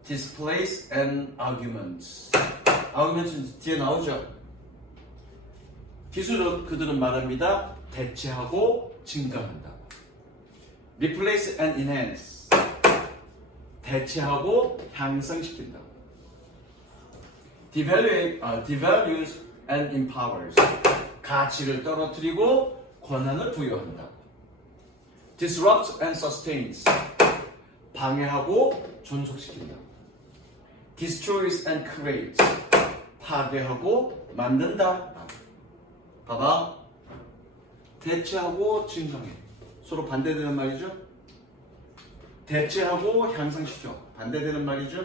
Displace and arguments. arguments 뒤에 나오죠. 기술은 그들은 말합니다. 대체하고 증강한다. Replace and enhance. 대체하고 향상시킨다. Devalues and empowers. 가치를 떨어뜨리고 권한을 부여한다. Disrupts and sustains. 방해하고 존속시킨다. Destroys and creates. 파괴하고 만든다. 봐봐. 대체하고 증강해. 서로 반대되는 말이죠. 대체하고 향상시켜. 반대되는 말이죠.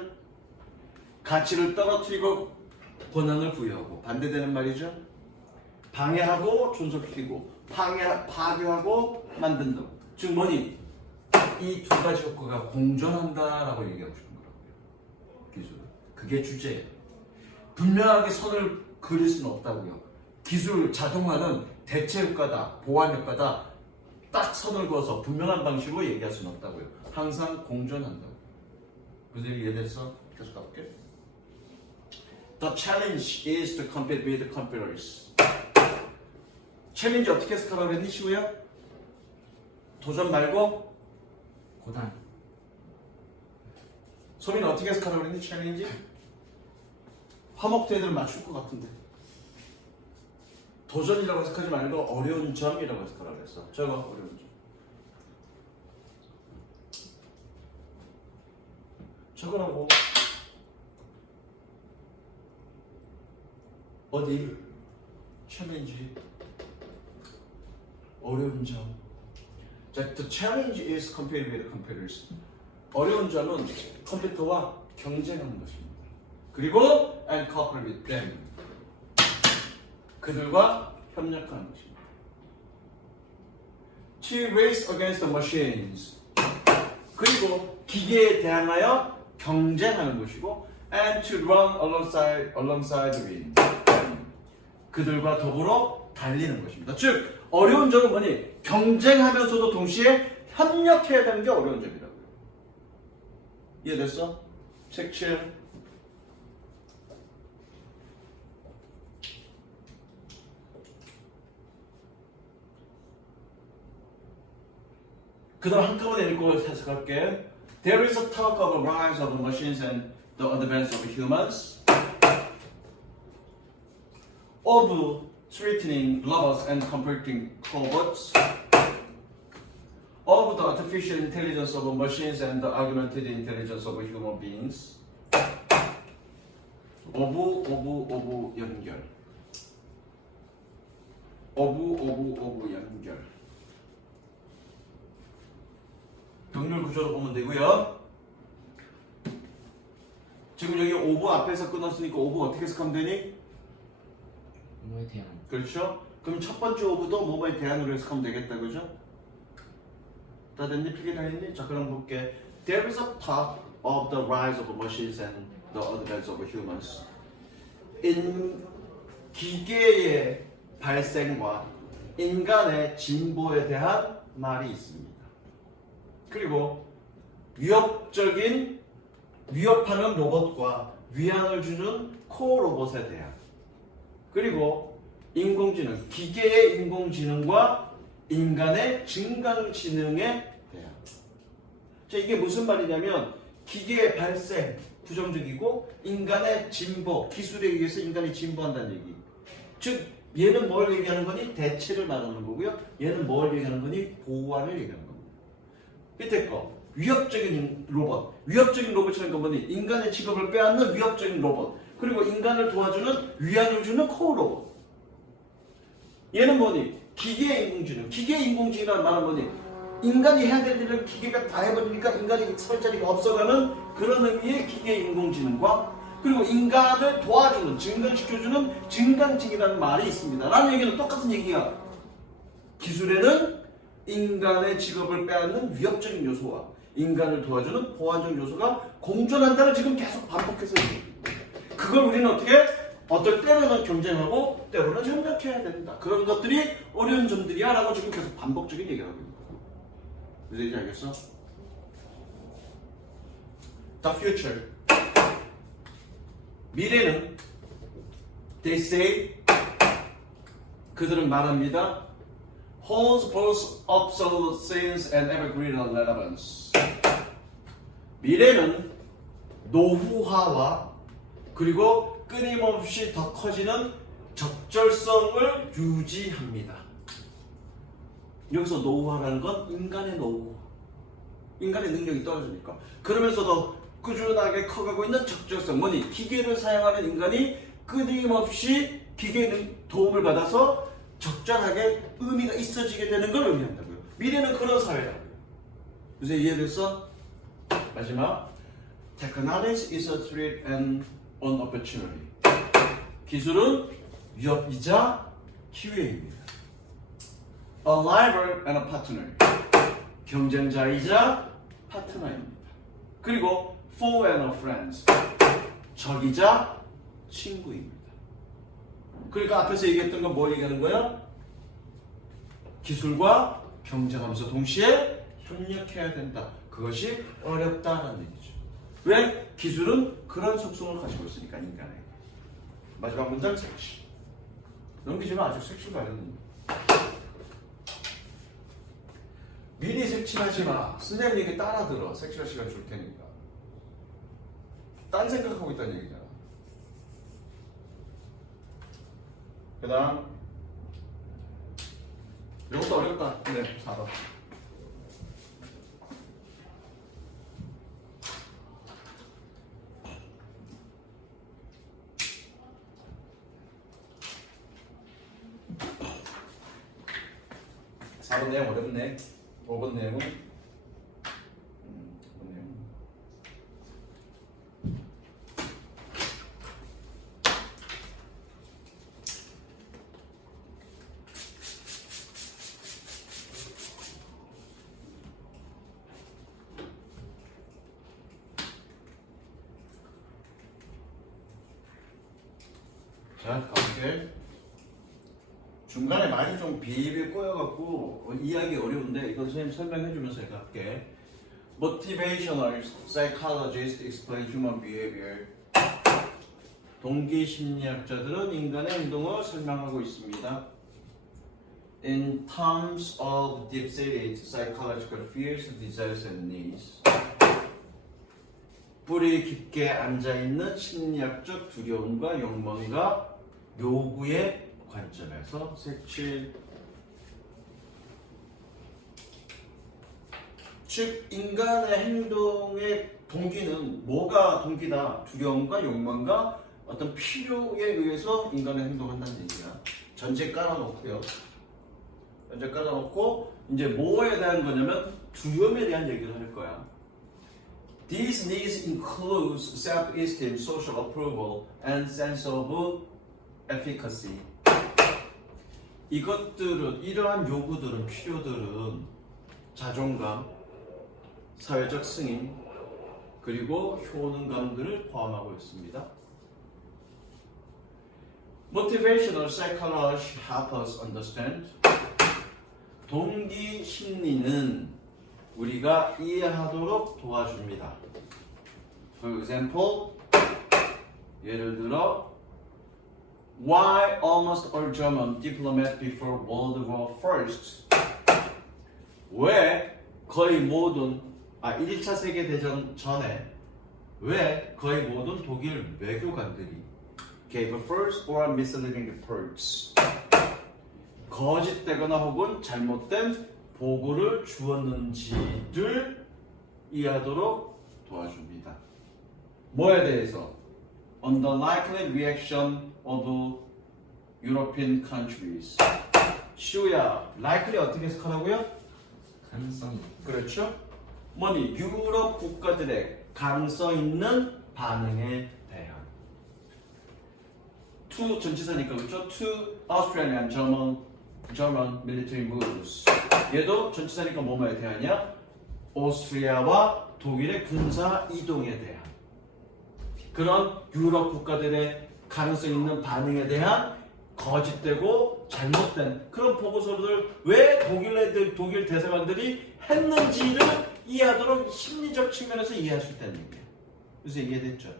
가치를 떨어뜨리고 권한을 부여하고. 반대되는 말이죠. 방해하고 존속시키고 파괴하고 만든다. 즉 뭐니? 이 두 가지 효과가 공존한다라고 얘기하고 싶은 거라고요. 기술은. 그게 주제예요. 분명하게 선을 그릴 수는 없다고요. 기술 자동화는 대체 효과다, 보완 효과다. 딱 선을 그어서 분명한 방식으로 얘기할 수는 없다고요. 항상 공존한다고. 무슨 얘기 이해됐어? 계속 가볼게. The challenge is to compete with computers. 챌린지 어떻게 해석하라고 했니, 시우야? 도전 말고? 고단. 소민이 어떻게 해석하라고 했니, 챌린지? 화목도 애들 맞출 것 같은데. 도전이라고 해석하지 말고 어려운 점이라고 해석하라고 했어. 저거 어려운 점. 저거라고. 어디? 챌린지. 어려운 점. 자, the challenge is compared with computers. 어려운 점은 컴퓨터와 경쟁하는 것입니다. 그리고 and cooperate with them. 그들과 협력하는 것입니다. To race against the machines. 그리고 기계에 대항하여 경쟁하는 것이고 and to run alongside with them. 그들과 더불어 달리는 것입니다. 즉 어려운 점은 뭐니? 경쟁하면서도 동시에 협력해야 되는 게 어려운 점이라고요. 이해됐어? 책 7. 그 다음 한꺼번에 읽고 해석할게. There is a talk of a rise of machines and the advance of humans, of threatening robots and computing cobots, of the artificial intelligence of machines and the augmented intelligence of human beings, of 연결, of 연결. 병렬 구조로 보면 되고요. 지금 여기 오브 앞에서 끊었으니까 오브 어떻게 해석하면 되니? 뭐에 대한. 그렇죠? 그럼 첫 번째 오브도 뭐뭐에 대한으로 해석하면 되겠다, 그죠? 다 됐니? 필기 다 했니? 자, 그럼 볼게. There is a talk of the rise of machines and the advance of humans. 기계의 발생과 인간의 진보에 대한 말이 있습니다. 그리고 위협하는 로봇과 위안을 주는 코로봇에 대한, 그리고 인공지능, 기계의 인공지능과 인간의 증강지능에 대한. 자, 이게 무슨 말이냐면 기계의 발생 부정적이고 인간의 진보, 기술에 의해서 인간이 진보한다는 얘기. 즉 얘는 뭘 얘기하는 거니? 대체를 말하는 거고요. 얘는 뭘 얘기하는 거니? 보완을 얘기하는 겁니다. 밑에 거 위협적인 로봇. 위협적인 로봇이라는 건 뭐니? 인간의 직업을 빼앗는 위협적인 로봇. 그리고 인간을 도와주는 위안을 주는 코어 로봇. 얘는 뭐니? 기계의 인공지능. 기계의 인공지능이라는 말은 뭐니? 인간이 해야 될 일을 기계가 다 해버리니까 인간이 설 자리가 없어가는 그런 의미의 기계의 인공지능과 그리고 인간을 도와주는, 증강시켜주는 증강직이라는 말이 있습니다. 라는 얘기는 똑같은 얘기야. 기술에는 인간의 직업을 빼앗는 위협적인 요소와 인간을 도와주는 보완적 요소가 공존한다는 지금 계속 반복해서 얘기합니다. 그걸 우리는 어떨 때로는 경쟁하고 때로는 협력해야 된다. 그런 것들이 어려운 점들이야 라고 지금 계속 반복적인 얘기를 하고 있는 거야. 무슨 얘기인지 알겠어? The future. 미래는 they say 그들은 말합니다. holds both obsolescence and evergreen relevance. 미래는 노후화와 그리고 끊임없이 더 커지는 적절성을 유지합니다. 여기서 노후화라는 건 인간의 노후, 인간의 능력이 떨어지니까. 그러면서도 꾸준하게 커가고 있는 적절성, 뭐니? 기계를 사용하는 인간이 끊임없이 기계의 도움을 받아서 적절하게 의미가 있어지게 되는 걸 의미한다고요. 미래는 그런 사회라고요. 이제 이해됐어? 마지막. Technology is a threat and an opportunity. 기술은 위협이자 기회입니다. A rival and a partner. 경쟁자이자 파트너입니다. 그리고 foe and a friend. 적이자 친구입니다. 그러니까 앞에서 얘기했던 건 뭘 얘기하는 거야? 기술과 경쟁하면서 동시에 협력해야 된다. 그것이 어렵다는 얘기죠. 왜? 기술은 그런 속성을 가지고 있으니까 인간에게. 마지막 문장 색칠. 넘기지만 아직 색칠 관련입니다. 미리 색칠하지 마. 선생님 얘기 따라 들어. 색칠할 시간 줄 테니까. 딴 생각하고 있다는 얘기잖아. 그 다음 이것도 어렵다. 네, 4번. 내용 어렵네. 5번 내용은 5번 내용. 자, 가볼게. 중간에 많이 좀 비비 꼬여갖고 이해하기 어려운데 이거 선생님 설명해주면서 제가 할게. Motivational psychologists explain human behavior. 동기 심리학자들은 인간의 행동을 설명하고 있습니다. In terms of deep-seated psychological fears, desires, and needs. 뿌리 깊게 앉아있는 심리학적 두려움과 욕망과 요구의 관점에서 색칠. 즉 인간의 행동의 동기는 뭐가 동기다? 두려움과 욕망과 어떤 필요에 의해서 인간의 행동한다는 얘기야. 전제 깔아놓고요. 전제 깔아놓고 이제 뭐에 대한 거냐면 두려움에 대한 얘기를 할 거야. These needs includes self-esteem, social approval, and sense of efficacy. 이것들은, 이러한 요구들은, 필요들은 자존감, 사회적 승인, 그리고 효능감들을 포함하고 있습니다. Motivational psychology help us understand. 동기 심리는 우리가 이해하도록 도와줍니다. For example, 예를 들어 Why almost all German diplomats before World War I? 왜 거의 모든 1차 세계대전 전에 왜 거의 모든 독일 외교관들이 gave false or misleading reports 거짓되거나 혹은 잘못된 보고를 주었는지를 이해하도록 도와줍니다. 뭐에 대해서? On the likely reaction of European countries. 시우야, likely 어떻게 해석하라고요? 가능성이. 그렇죠? 뭐니? 유럽 국가들의 가능성 있는 반응에 대한. to 전치사니까 그렇죠? To Australian German military moves. 얘도 전치사니까 뭐뭐에 대하냐? 오스트리아와 독일의 군사 이동에 대한 그런 유럽 국가들의 가능성 있는 반응에 대한 거짓되고 잘못된 그런 보고서를 왜 독일 대사관들이 했는지를 이해하도록 심리적 측면에서 이해할 수 있다는 얘기예요. 그래서 이해됐죠?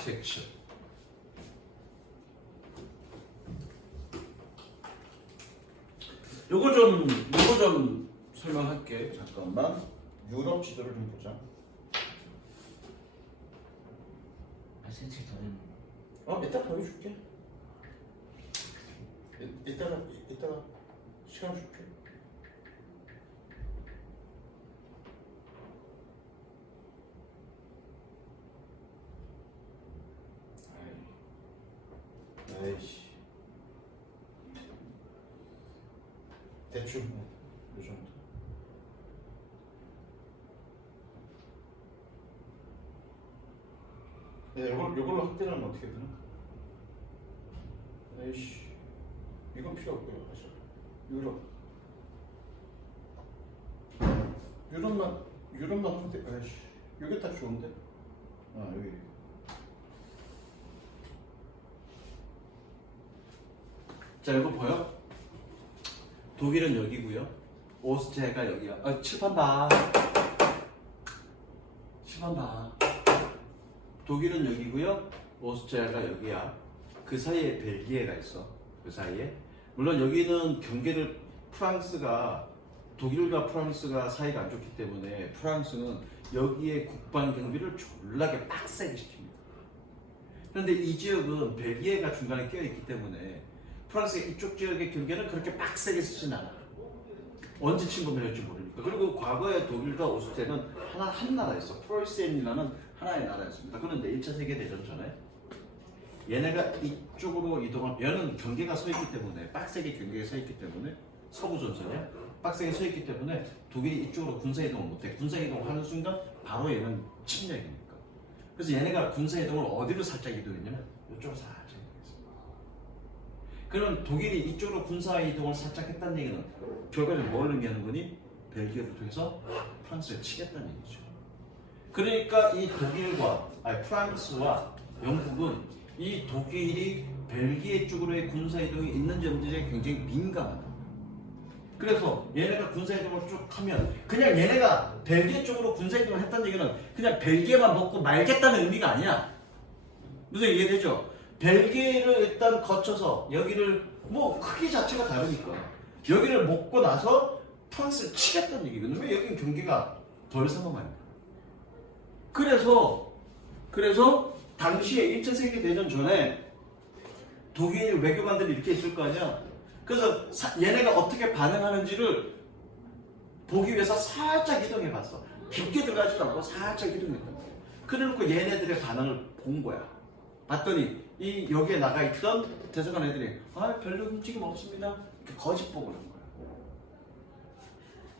섹션. 요거 좀 설명할게. 잠깐만. 유럽 지도를 좀 보자. 센치 더 했는데. 이따 보여줄게. 이따가 시간 줄게. 아이씨. 대충 요 정도. 요걸로 확대를 하면 어떻게 되나? 아이씨. 이건 필요 없고요. 다시. 유럽만 확대. 아이씨. 이게 다 좋은데? 여기. 자, 이거 보여? 독일은 여기고요. 오스트리아가 여기야. 칠판 봐. 독일은 여기고요. 오스트리아가 여기야. 그 사이에 벨기에가 있어. 그 사이에. 물론 여기는 경계를 독일과 프랑스가 사이가 안 좋기 때문에 프랑스는 여기에 국방 경비를 졸라게 빡세게 시킵니다. 그런데 이 지역은 벨기에가 중간에 껴있기 때문에 프랑스의 이쪽 지역의 경계는 그렇게 빡세게 쓰진 않아. 언제 침범될지 모르니까. 그리고 과거에 독일과 오스트리아는 한 나라였어. 프로이센이라는 하나의 나라였습니다. 그런데 1차 세계대전 전에 얘네가 이쪽으로 얘는 경계가 서 있기 때문에 빡세게 경계가 서 있기 때문에 서부 전선이야. 빡세게 서 있기 때문에 독일이 이쪽으로 군사 이동을 못해. 군사 이동을 하는 순간 바로 얘는 침략이니까. 그래서 얘네가 군사 이동을 어디로 살짝 이동했냐면 이쪽으로 살짝 이동했어. 그럼 독일이 이쪽으로 군사 이동을 살짝 했다는 얘기는 결과적으로 뭘 의미하는 거니? 벨기에를 통해서 프랑스를 치겠다는 얘기죠. 그러니까 이 프랑스와 영국은 이 독일이 벨기에 쪽으로의 군사 이동이 있는지 없는지에 굉장히 민감하다. 그래서 얘네가 군사 이동을 쭉 하면 그냥 얘네가 벨기에 쪽으로 군사 이동을 했다는 얘기는 그냥 벨기에만 먹고 말겠다는 의미가 아니야. 무슨 이해되죠? 벨기에를 일단 거쳐서 여기를 크기 자체가 다르니까 여기를 먹고 나서 프랑스를 치겠다는 얘기거든요. 왜 여기는 경계가 덜 삼엄하니까. 그래서 당시에 1차 세계대전 전에 독일 외교관들이 이렇게 있을 거 아니야. 그래서 얘네가 어떻게 반응하는지를 보기 위해서 살짝 이동해봤어. 깊게 들어가지도 않고 살짝 이동했단 말이야. 그래놓고 얘네들의 반응을 본 거야. 봤더니 여기에 나가 있던 대사관 애들이 별로 움직임 없습니다. 이렇게 거짓 보고를 한 거야.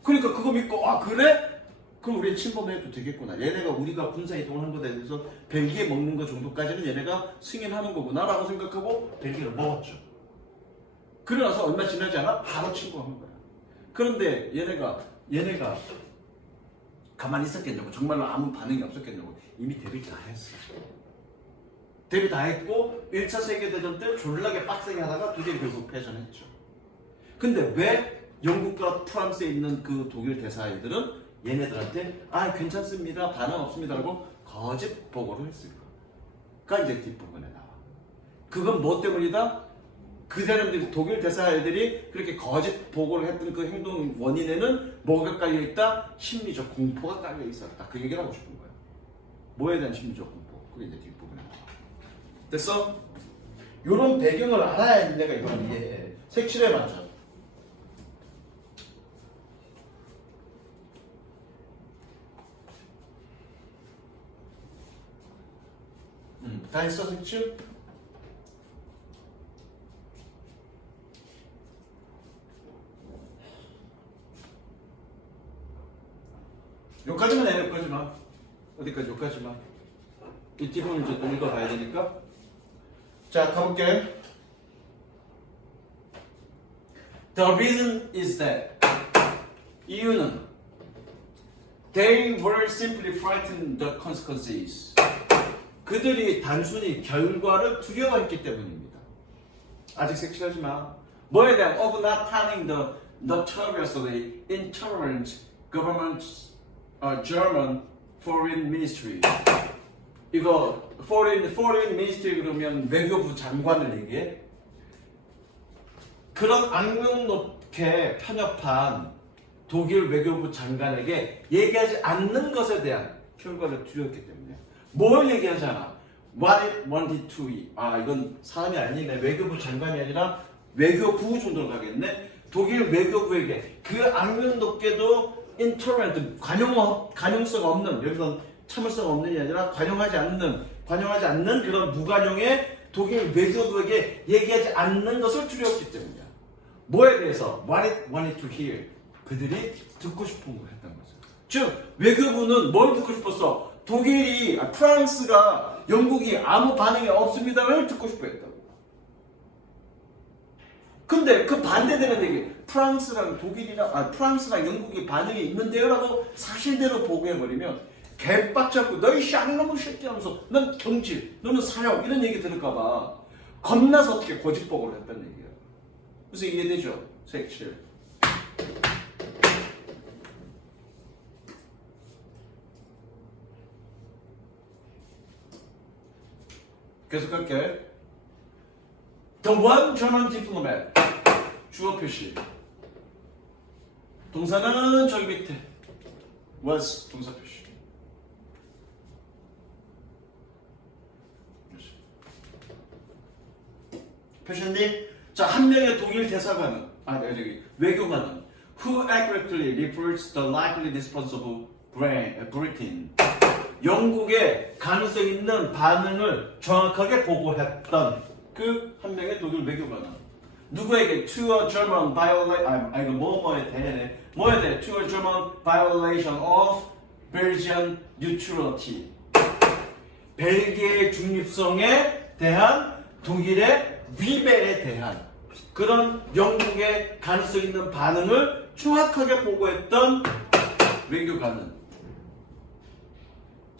그러니까 그거 믿고 그래? 그럼 우리 침범해도 되겠구나. 얘네가 우리가 군사 이동을 한 것에 대해서 벨기에 먹는 것 정도까지는 얘네가 승인하는 거구나 라고 생각하고 벨기에를 먹었죠. 그러나서 얼마 지나지 않아 바로 침범한 거야. 그런데 얘네가 가만히 있었겠냐고, 정말로 아무 반응이 없었겠냐고. 이미 대비 다 했어. 대비 다 했고 1차 세계대전 때 졸라게 빡세게 하다가 독일이 결국 패전했죠. 근데 왜 영국과 프랑스에 있는 그 독일 대사들은 얘네들한테 괜찮습니다, 반응 없습니다 라고 거짓 보고를 했을까? 그러니까 이제 뒷부분에 나와. 그건 뭐 때문이다? 그 사람들이, 독일 대사들이 그렇게 거짓 보고를 했던 그 행동 원인에는 뭐가 깔려있다? 심리적 공포가 깔려있었다. 그 얘기를 하고 싶은 거야. 뭐에 대한 심리적 공포? 그게 이제 뒷부분에 나와. 됐어? 요런 배경을 알아야 내가 이걸 이해해. 색칠해봤자. 다 했어, 색칠? 여기까지만 해, 여기까지만. 어디까지? 여기까지만. 이 뒷부분 이제 또 읽어봐야 되니까. 자, 가볼게. The reason is that 이유는 they were simply frightened the consequences. 그들이 단순히 결과를 두려워했기 때문입니다. 아직 색칠하지 마. 뭐에 대한 of not having the notoriously intolerant government's German foreign ministry. 이거 foreign ministry 그러면 외교부 장관을 얘기해. 그런 악명 높게 편협한 독일 외교부 장관에게 얘기하지 않는 것에 대한 결과를 두려웠기 때문에 뭘 얘기하잖아. What it wanted to eat. 아 이건 사람이 아니네. 외교부 장관이 아니라 외교부 정도로 가겠네. 독일 외교부에게 그 악명 높게도 intolerant 관용성 없는 여기서 참을성 없는이 아니라 관용하지 않는 그런 무관용의 독일 외교부에게 얘기하지 않는 것을 두려웠기 때문이야. 뭐에 대해서? What it wanted to hear. 그들이 듣고 싶은 걸 했던 거죠. 즉 외교부는 뭘 듣고 싶었어? 프랑스가 영국이 아무 반응이 없습니다를 듣고 싶어 했다고. 근데 그 반대되는 얘기 프랑스랑 영국이 반응이 있는데요라고 사실대로 보고해버리면 개빡잡고 너희 쌍놈의 새끼 하면서 넌 경질, 너는 사형 이런 얘기 들을까봐 겁나서 어떻게 고집보고를 했다는 얘기야. 그래서 이해되죠? 색칠. 계속할게. The one German diplomat. 주어 표시. 동사는 저기 밑에. was 동사 표시. 표시했니? 자, 한 명의 독일 대사관은 외교관은 who accurately reports the likely response of Britain. 영국의 가능성 있는 반응을 정확하게 보고했던 그 한 명의 독일 외교관은 누구에게 to a German violation 뭐에 대해 to a German violation of Belgian neutrality. 벨기에의 중립성에 대한 독일의 위배에 대한 그런 영국의 가능성 있는 반응을 정확하게 보고했던 외교관은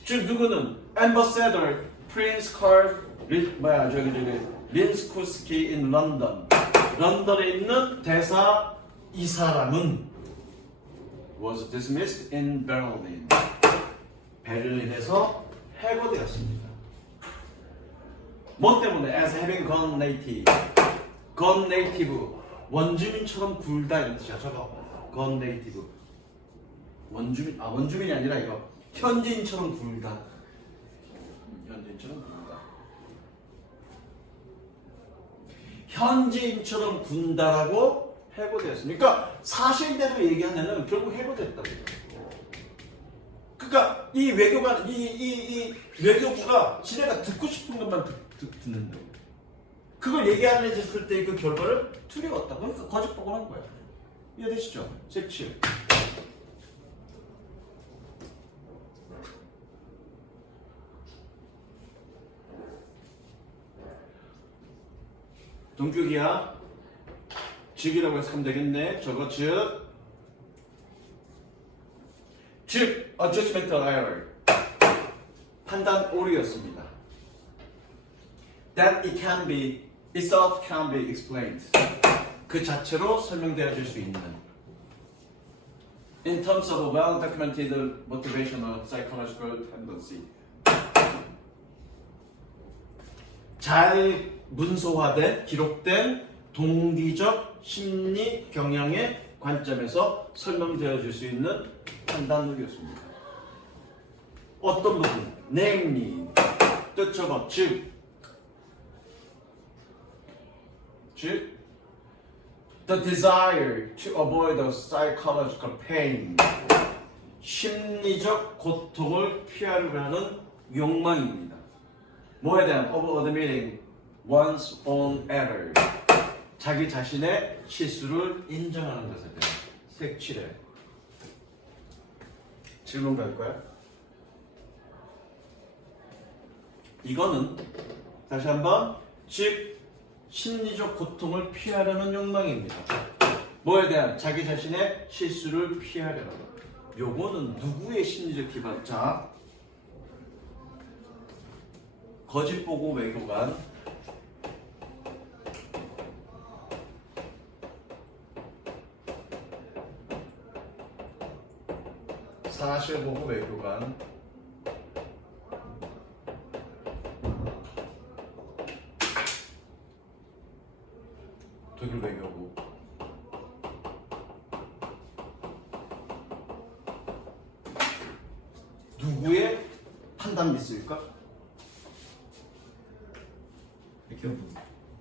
즉 누구는 Ambassador Prince Karl 린스쿠스키 in London. 런던에 있는 대사 이 사람은 was dismissed in Berlin. 베를린에서 해고되었습니다. 뭐 때문에? As having gone native. gone native. 원주민처럼 굴다 이런 뜻이야. 저거. gone native. 원주민이 아니라 이거. 현지인처럼 굴다. 현지인처럼 굴다. 현지인처럼 군다라고 해고되었습니다. 그러니까 사실대로 얘기하면은 결국 해고됐다고. 그러니까 이 외교관, 이 외교부가 지네가 듣고 싶은 것만 듣는다. 그걸 얘기하는 때 그 결과를 두려웠다고. 그러니까 거짓보고를 한 거야. 이해되시죠? 색칠. 동격이야. 즉이라고 해서 하면 되겠네. 저거 즉 adjustmental error. 판단 오류였습니다. That itself can be explained. 그 자체로 설명되어질 수 있는. In terms of a well-documented motivational psychological tendency. 잘 문서화된, 기록된 동기적 심리 경향의 관점에서 설명되어질 수 있는 판단력이었습니다. 어떤 부분? namely, 뜻적어, 즉, the desire to avoid a psychological pain, 심리적 고통을 피하려고 하는 욕망입니다. 뭐에 대한? of admitting one's own error. 자기 자신의 실수를 인정하는 것에 대한 색칠해. 질문 갈 거야? 이거는 다시 한번 즉 심리적 고통을 피하려는 욕망입니다. 뭐에 대한? 자기 자신의 실수를 피하려는. 요거는 누구의 심리적 기반? 자, 거짓 보고 외교관, 사실 보고 외교관, 독일 외교부, 누구의 판단 미스일까? 외교부.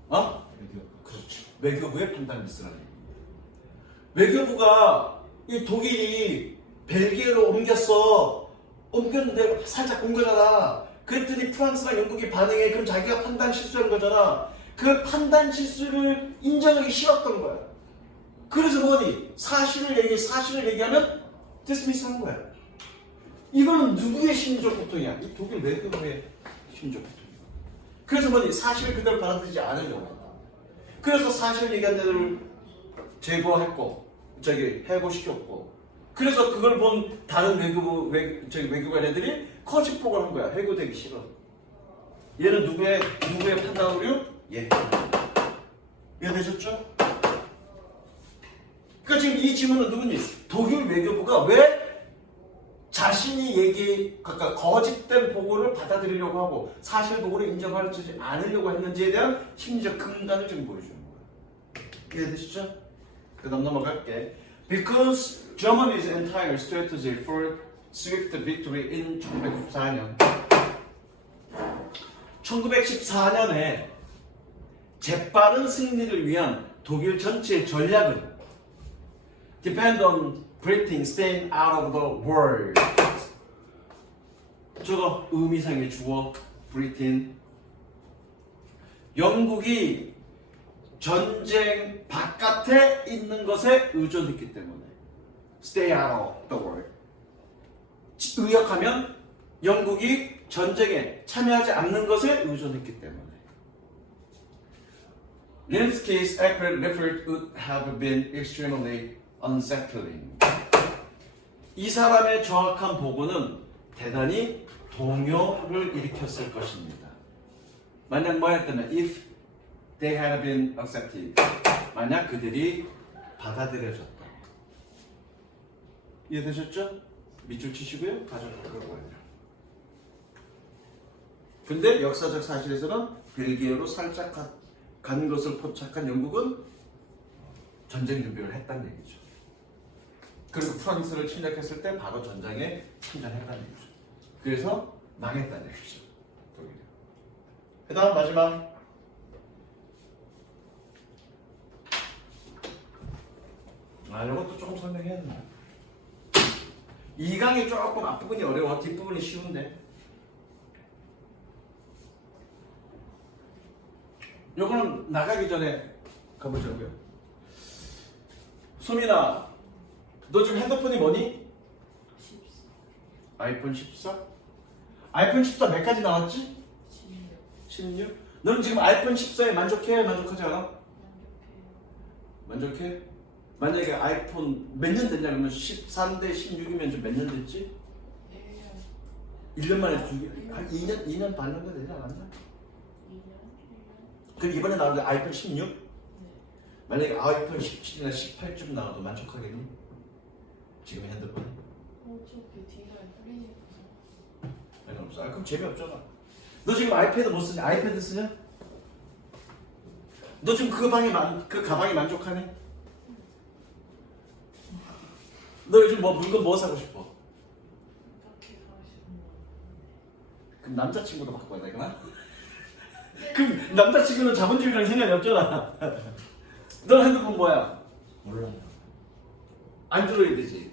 어? 외교부. 그렇지. 외교부의 판단 미스라는 얘기입니다. 외교부가 이 독일이 벨기에로 옮겼는데 살짝 온 거잖아. 그랬더니 프랑스랑 영국이 반응해. 그럼 자기가 판단 실수한 거잖아. 그 판단 실수를 인정하기 싫었던 거야. 그래서 뭐니? 사실을 얘기하면 디스미스하는 거야. 이거는 누구의 심리적 고통이야? 이 독일 외교부의 심리적 고통이야. 그래서 뭐니? 사실을 그대로 받아들이지 않으려고 했다. 그래서 사실 얘기한 대로 제거했고, 해고시켰고, 그래서 그걸 본 다른 외교관 애들이 거짓복을 한 거야. 해고되기 싫어. 얘는 누구의 판단 오류? 얘. 이해되셨죠? 그러니까 지금 이 질문은 누구니? 독일 외교부가 왜 자신이 그러니까 거짓된 보고를 받아들이려고 하고 사실 보고를 인정하지 않으려고 했는지에 대한 심리적 근간을 지금 보여주는 거야. 이해되시죠? 그 다음 넘어갈게. Because Germany's entire strategy for swift victory in 1914년 1914년에 재빠른 승리를 위한 독일 전체의 전략은 depend on Britain staying out of the war. 저거 의미상의 주어 Britain. 영국이 전쟁 바깥에 있는 것에 의존했기 때문에 stay out of the war. 의역하면 영국이 전쟁에 참여하지 않는 것에 의존했기 때문에. Linsky's accurate report would have been extremely unsettling. 이 사람의 정확한 보고는 대단히 동요를 일으켰을 것입니다. 만약 뭐였다면 if they had been accepted. 만약 그들이 받아들여졌다. 이해되셨죠? 밑줄 치시고요. 가져가도록 하죠. 근데 역사적 사실에서는 벨기에로 살짝 간 것을 포착한 영국은 전쟁 준비를 했다는 얘기죠. 그리고 프랑스를 침략했을 때 바로 전장에 참전했다는 얘기죠. 그래서 망했다는 얘기죠. 독일이. 그 다음 마지막. 이것도 조금 설명했네. 이 강이 조금 앞부분이 어려워. 뒷부분이 쉬운데. 요거는 나가기 전에 가보자고요. 소민아, 너 지금 핸드폰이 뭐니? 14. 아이폰 14? 아이폰 14 몇 가지 나왔지? 16. 16? 너는 지금 아이폰 14에 만족해? 만족하지 않아? 만족해? 만약에 아이폰 몇 년 됐냐 그러면 13대 16이면 좀 몇 년 됐지? 1년 만에 한 2년 반 정도 되지 않았나? 2년? 그럼 이번에 나온 게 아이폰 16? 네. 만약에 아이폰 17이나 18쯤 나와도 만족하겠니? 지금 핸드폰? 어차피 디자인 뿌리니까. 아니 없어. 그럼 재미없잖아. 너 지금 아이패드 못 쓰냐? 아이패드 쓰냐? 너 지금 그 가방이 만족하니? 너 요즘 물건 뭐 사고 싶어? 딱히 가시는 거. 그럼 남자친구도 바꿔야 되구나? 그럼 남자친구는 자본주의랑 생각이 없잖아. 너 핸드폰 뭐야? 몰라요. 안드로이드지?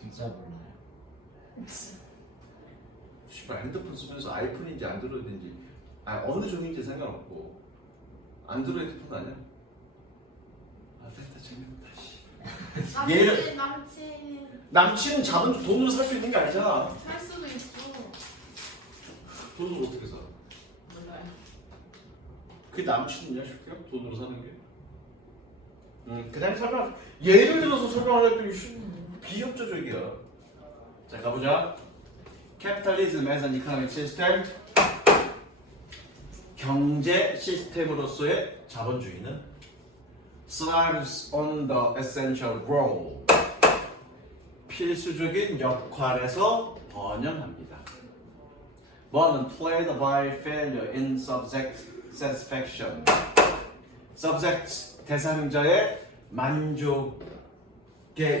진짜 몰라요. 씨발 핸드폰 쓰면서 아이폰인지 안드로이드인지 어느 종인지 상관없고 안드로이드 폰 아니야? 됐다 재미없다 씨. 남친은 돈으로 살 수 있는 게 아니잖아. 살 수도 있어. 돈으로 어떻게 사? 몰라요. 그게 남친이냐 싶게요? 돈으로 사는 게? 그냥 설명 예를 들어서 설명하려고 비협조적이야. 자 가보자. Capitalism as an economic system. 경제 시스템으로서의 자본주의는 thrives on the essential role. 필수적인 역할에서 번영합니다. 뭐는 played by failure in subject satisfaction. subject 대상자의 만족에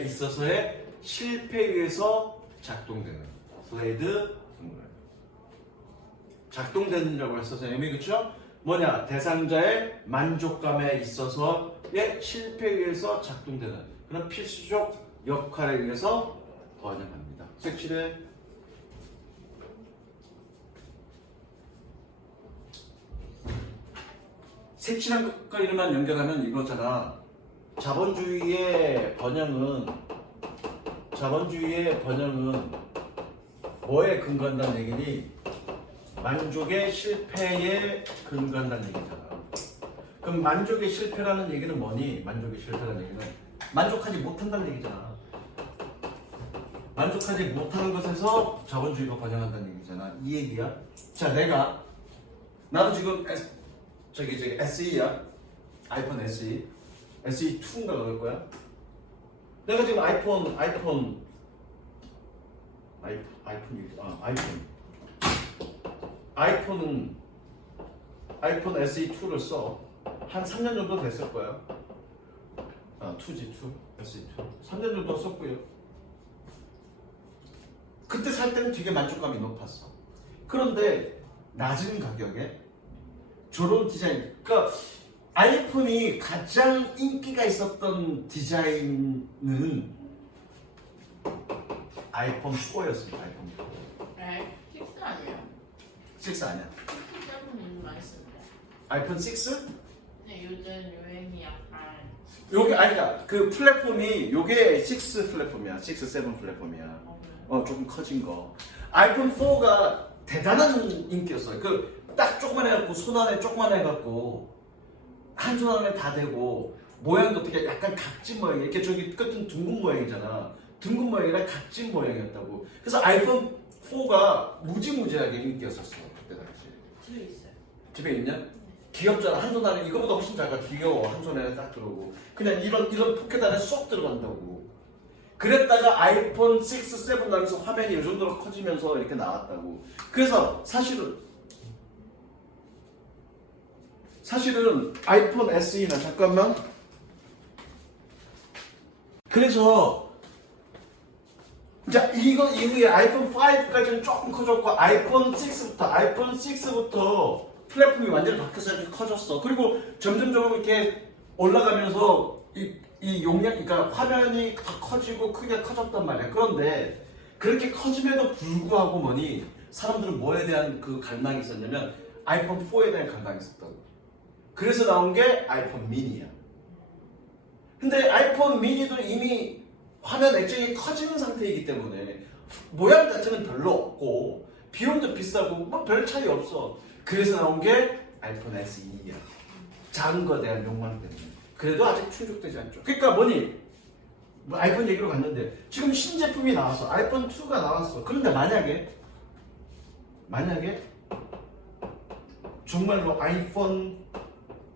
있어서의 실패에 의해서 작동되는 played 작동되는이라고 했어서 의미 그쵸? 뭐냐 대상자의 만족감에 있어서의 실패에 의해서 작동되는 그런 필수적 역할에 의해서 번영합니다. 색칠해. 색칠한 것과 이름만 연결하면 이거잖아. 자본주의의 번영은 뭐에 근거한다는 얘기니? 만족의 실패에 근거한다는 얘기잖아. 그럼 만족의 실패라는 얘기는 뭐니? 만족의 실패라는 얘기는 만족하지 못한다는 얘기잖아. 만족하지 못하는 것에서 자본주의가 번영한다는 얘기잖아. 이 얘기야. 자, 나도 지금 저기 SE야. 아이폰 SE. SE2인가 그럴 거야. 내가 지금 아이폰 SE2를 써. 한 3년 정도 됐을 거야. 2G2, SE2. 3년 정도 썼고요. 그때 살 때는 되게 만족감이 높았어. 그런데 낮은 가격에 저런 디자인, 그러니까 아이폰이 가장 인기가 있었던 디자인은 아이폰 4였습니다. 아이폰 4. 네, 6 아니에요? 6 아니야. 7은 많이 씁니다. 아이폰 6? 근데 요즘 유행이 약간 여기 아니다. 그 플랫폼이 요게 6 플랫폼이야. 6, 7 플랫폼이야. 조금 커진 거. 아이폰 4가 대단한 인기였어요. 그 딱 조그만 해갖고 손 안에 조그만 해갖고 한 손 안에 다 되고 모양도 되게 약간 각진 모양. 이렇게 저기 끝은 둥근 모양이잖아. 둥근 모양이라 각진 모양이었다고. 그래서 아이폰 4가 무지무지하게 인기였었어 그때 당시. 집에 있어요. 집에 있냐? 귀엽잖아. 한 손 안에 이거보다 훨씬 작아. 귀여워. 한 손 안에 딱 들어오고 그냥 이런 포켓 안에 쏙 들어간다고. 그랬다가 아이폰 6, 7 나면서 화면이 이 정도로 커지면서 이렇게 나왔다고. 그래서 사실은 아이폰 SE나 잠깐만. 그래서 자 이거 이후에 아이폰 5까지는 조금 커졌고 아이폰 6부터 플랫폼이 완전히 바뀌어서 이렇게 커졌어. 그리고 점점 이렇게 올라가면서 이 용량, 그러니까 화면이 더 커지고 크게 커졌단 말이야. 그런데 그렇게 커짐에도 불구하고 뭐니 사람들은 뭐에 대한 그 갈망이 있었냐면 아이폰 4에 대한 갈망이 있었다고. 그래서 나온 게 아이폰 미니야. 근데 아이폰 미니도 이미 화면 액정이 커지는 상태이기 때문에 모양 자체는 별로 없고 비용도 비싸고 뭐 별 차이 없어. 그래서 나온 게 아이폰 SE야. 작은 거에 대한 욕망 때문에. 그래도 아직 충족되지 않죠. 그러니까 뭐니? 아이폰 얘기로 갔는데 지금 신제품이 나왔어. 아이폰 2가 나왔어. 그런데 만약에 정말로 아이폰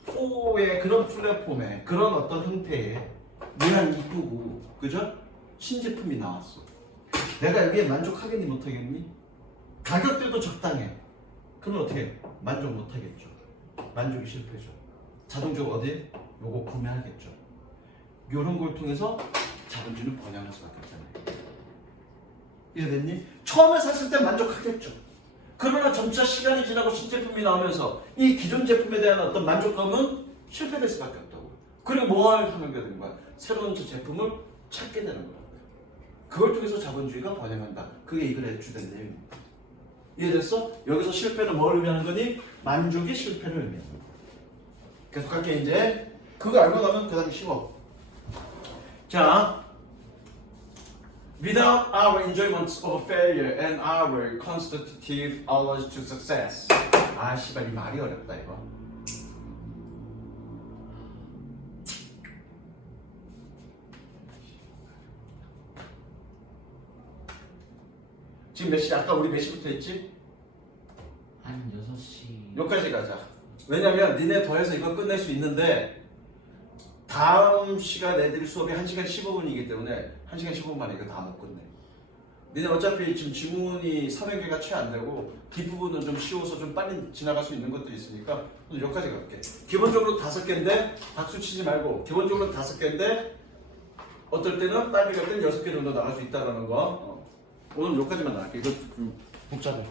4의 그런 플랫폼에 그런 어떤 형태의 모양 이쁘고 그죠? 신제품이 나왔어. 내가 여기에 만족하겠니 못하겠니? 가격대도 적당해. 그러면 어떻게 해? 만족 못하겠죠. 만족이 실패죠. 자동적으로 어디? 요거 구매하겠죠. 요런 걸 통해서 자본주의는 번영할 수밖에 없잖아요. 이해됐니? 처음에 샀을 때 만족하겠죠. 그러나 점차 시간이 지나고 신제품이 나오면서 이 기존 제품에 대한 어떤 만족감은 실패될 수밖에 없다고. 그리고 뭘 하게 되는 거야? 새로운 제품을 찾게 되는 거야. 그걸 통해서 자본주의가 번영한다. 그게 이글에 주된 내용입니다. 이해됐어? 여기서 실패는 뭘 의미하는 거니? 만족이 실패를 의미하는 거야. 계속할게 이제. 그거 알고 나면 그 다음에 쉬워. 자, without our enjoyment of failure and our constitutive knowledge to success. 아, 씨발 이 말이 어렵다 이거. 지금 몇 시? 아까 우리 몇 시부터 했지? 한 6시. 여기까지 가자. 왜냐면 니네 더해서 이거 끝낼 수 있는데 다음 시간 애들 수업이 1시간 15분이기 때문에 1시간 15분 만에 이거 다 못 끝내. 니네 어차피 지금 지문이 300개가 채 안 되고 뒷부분은 좀 쉬워서 좀 빨리 지나갈 수 있는 것도 있으니까 오늘 여기까지 갈게. 기본적으로 5개인데 박수 치지 말고 기본적으로 5개인데 어떨 때는 빨리 갈 때는 6개 정도 나갈 수 있다는 거. 오늘 여기까지만 나갈게. 이거 좀 복잡해.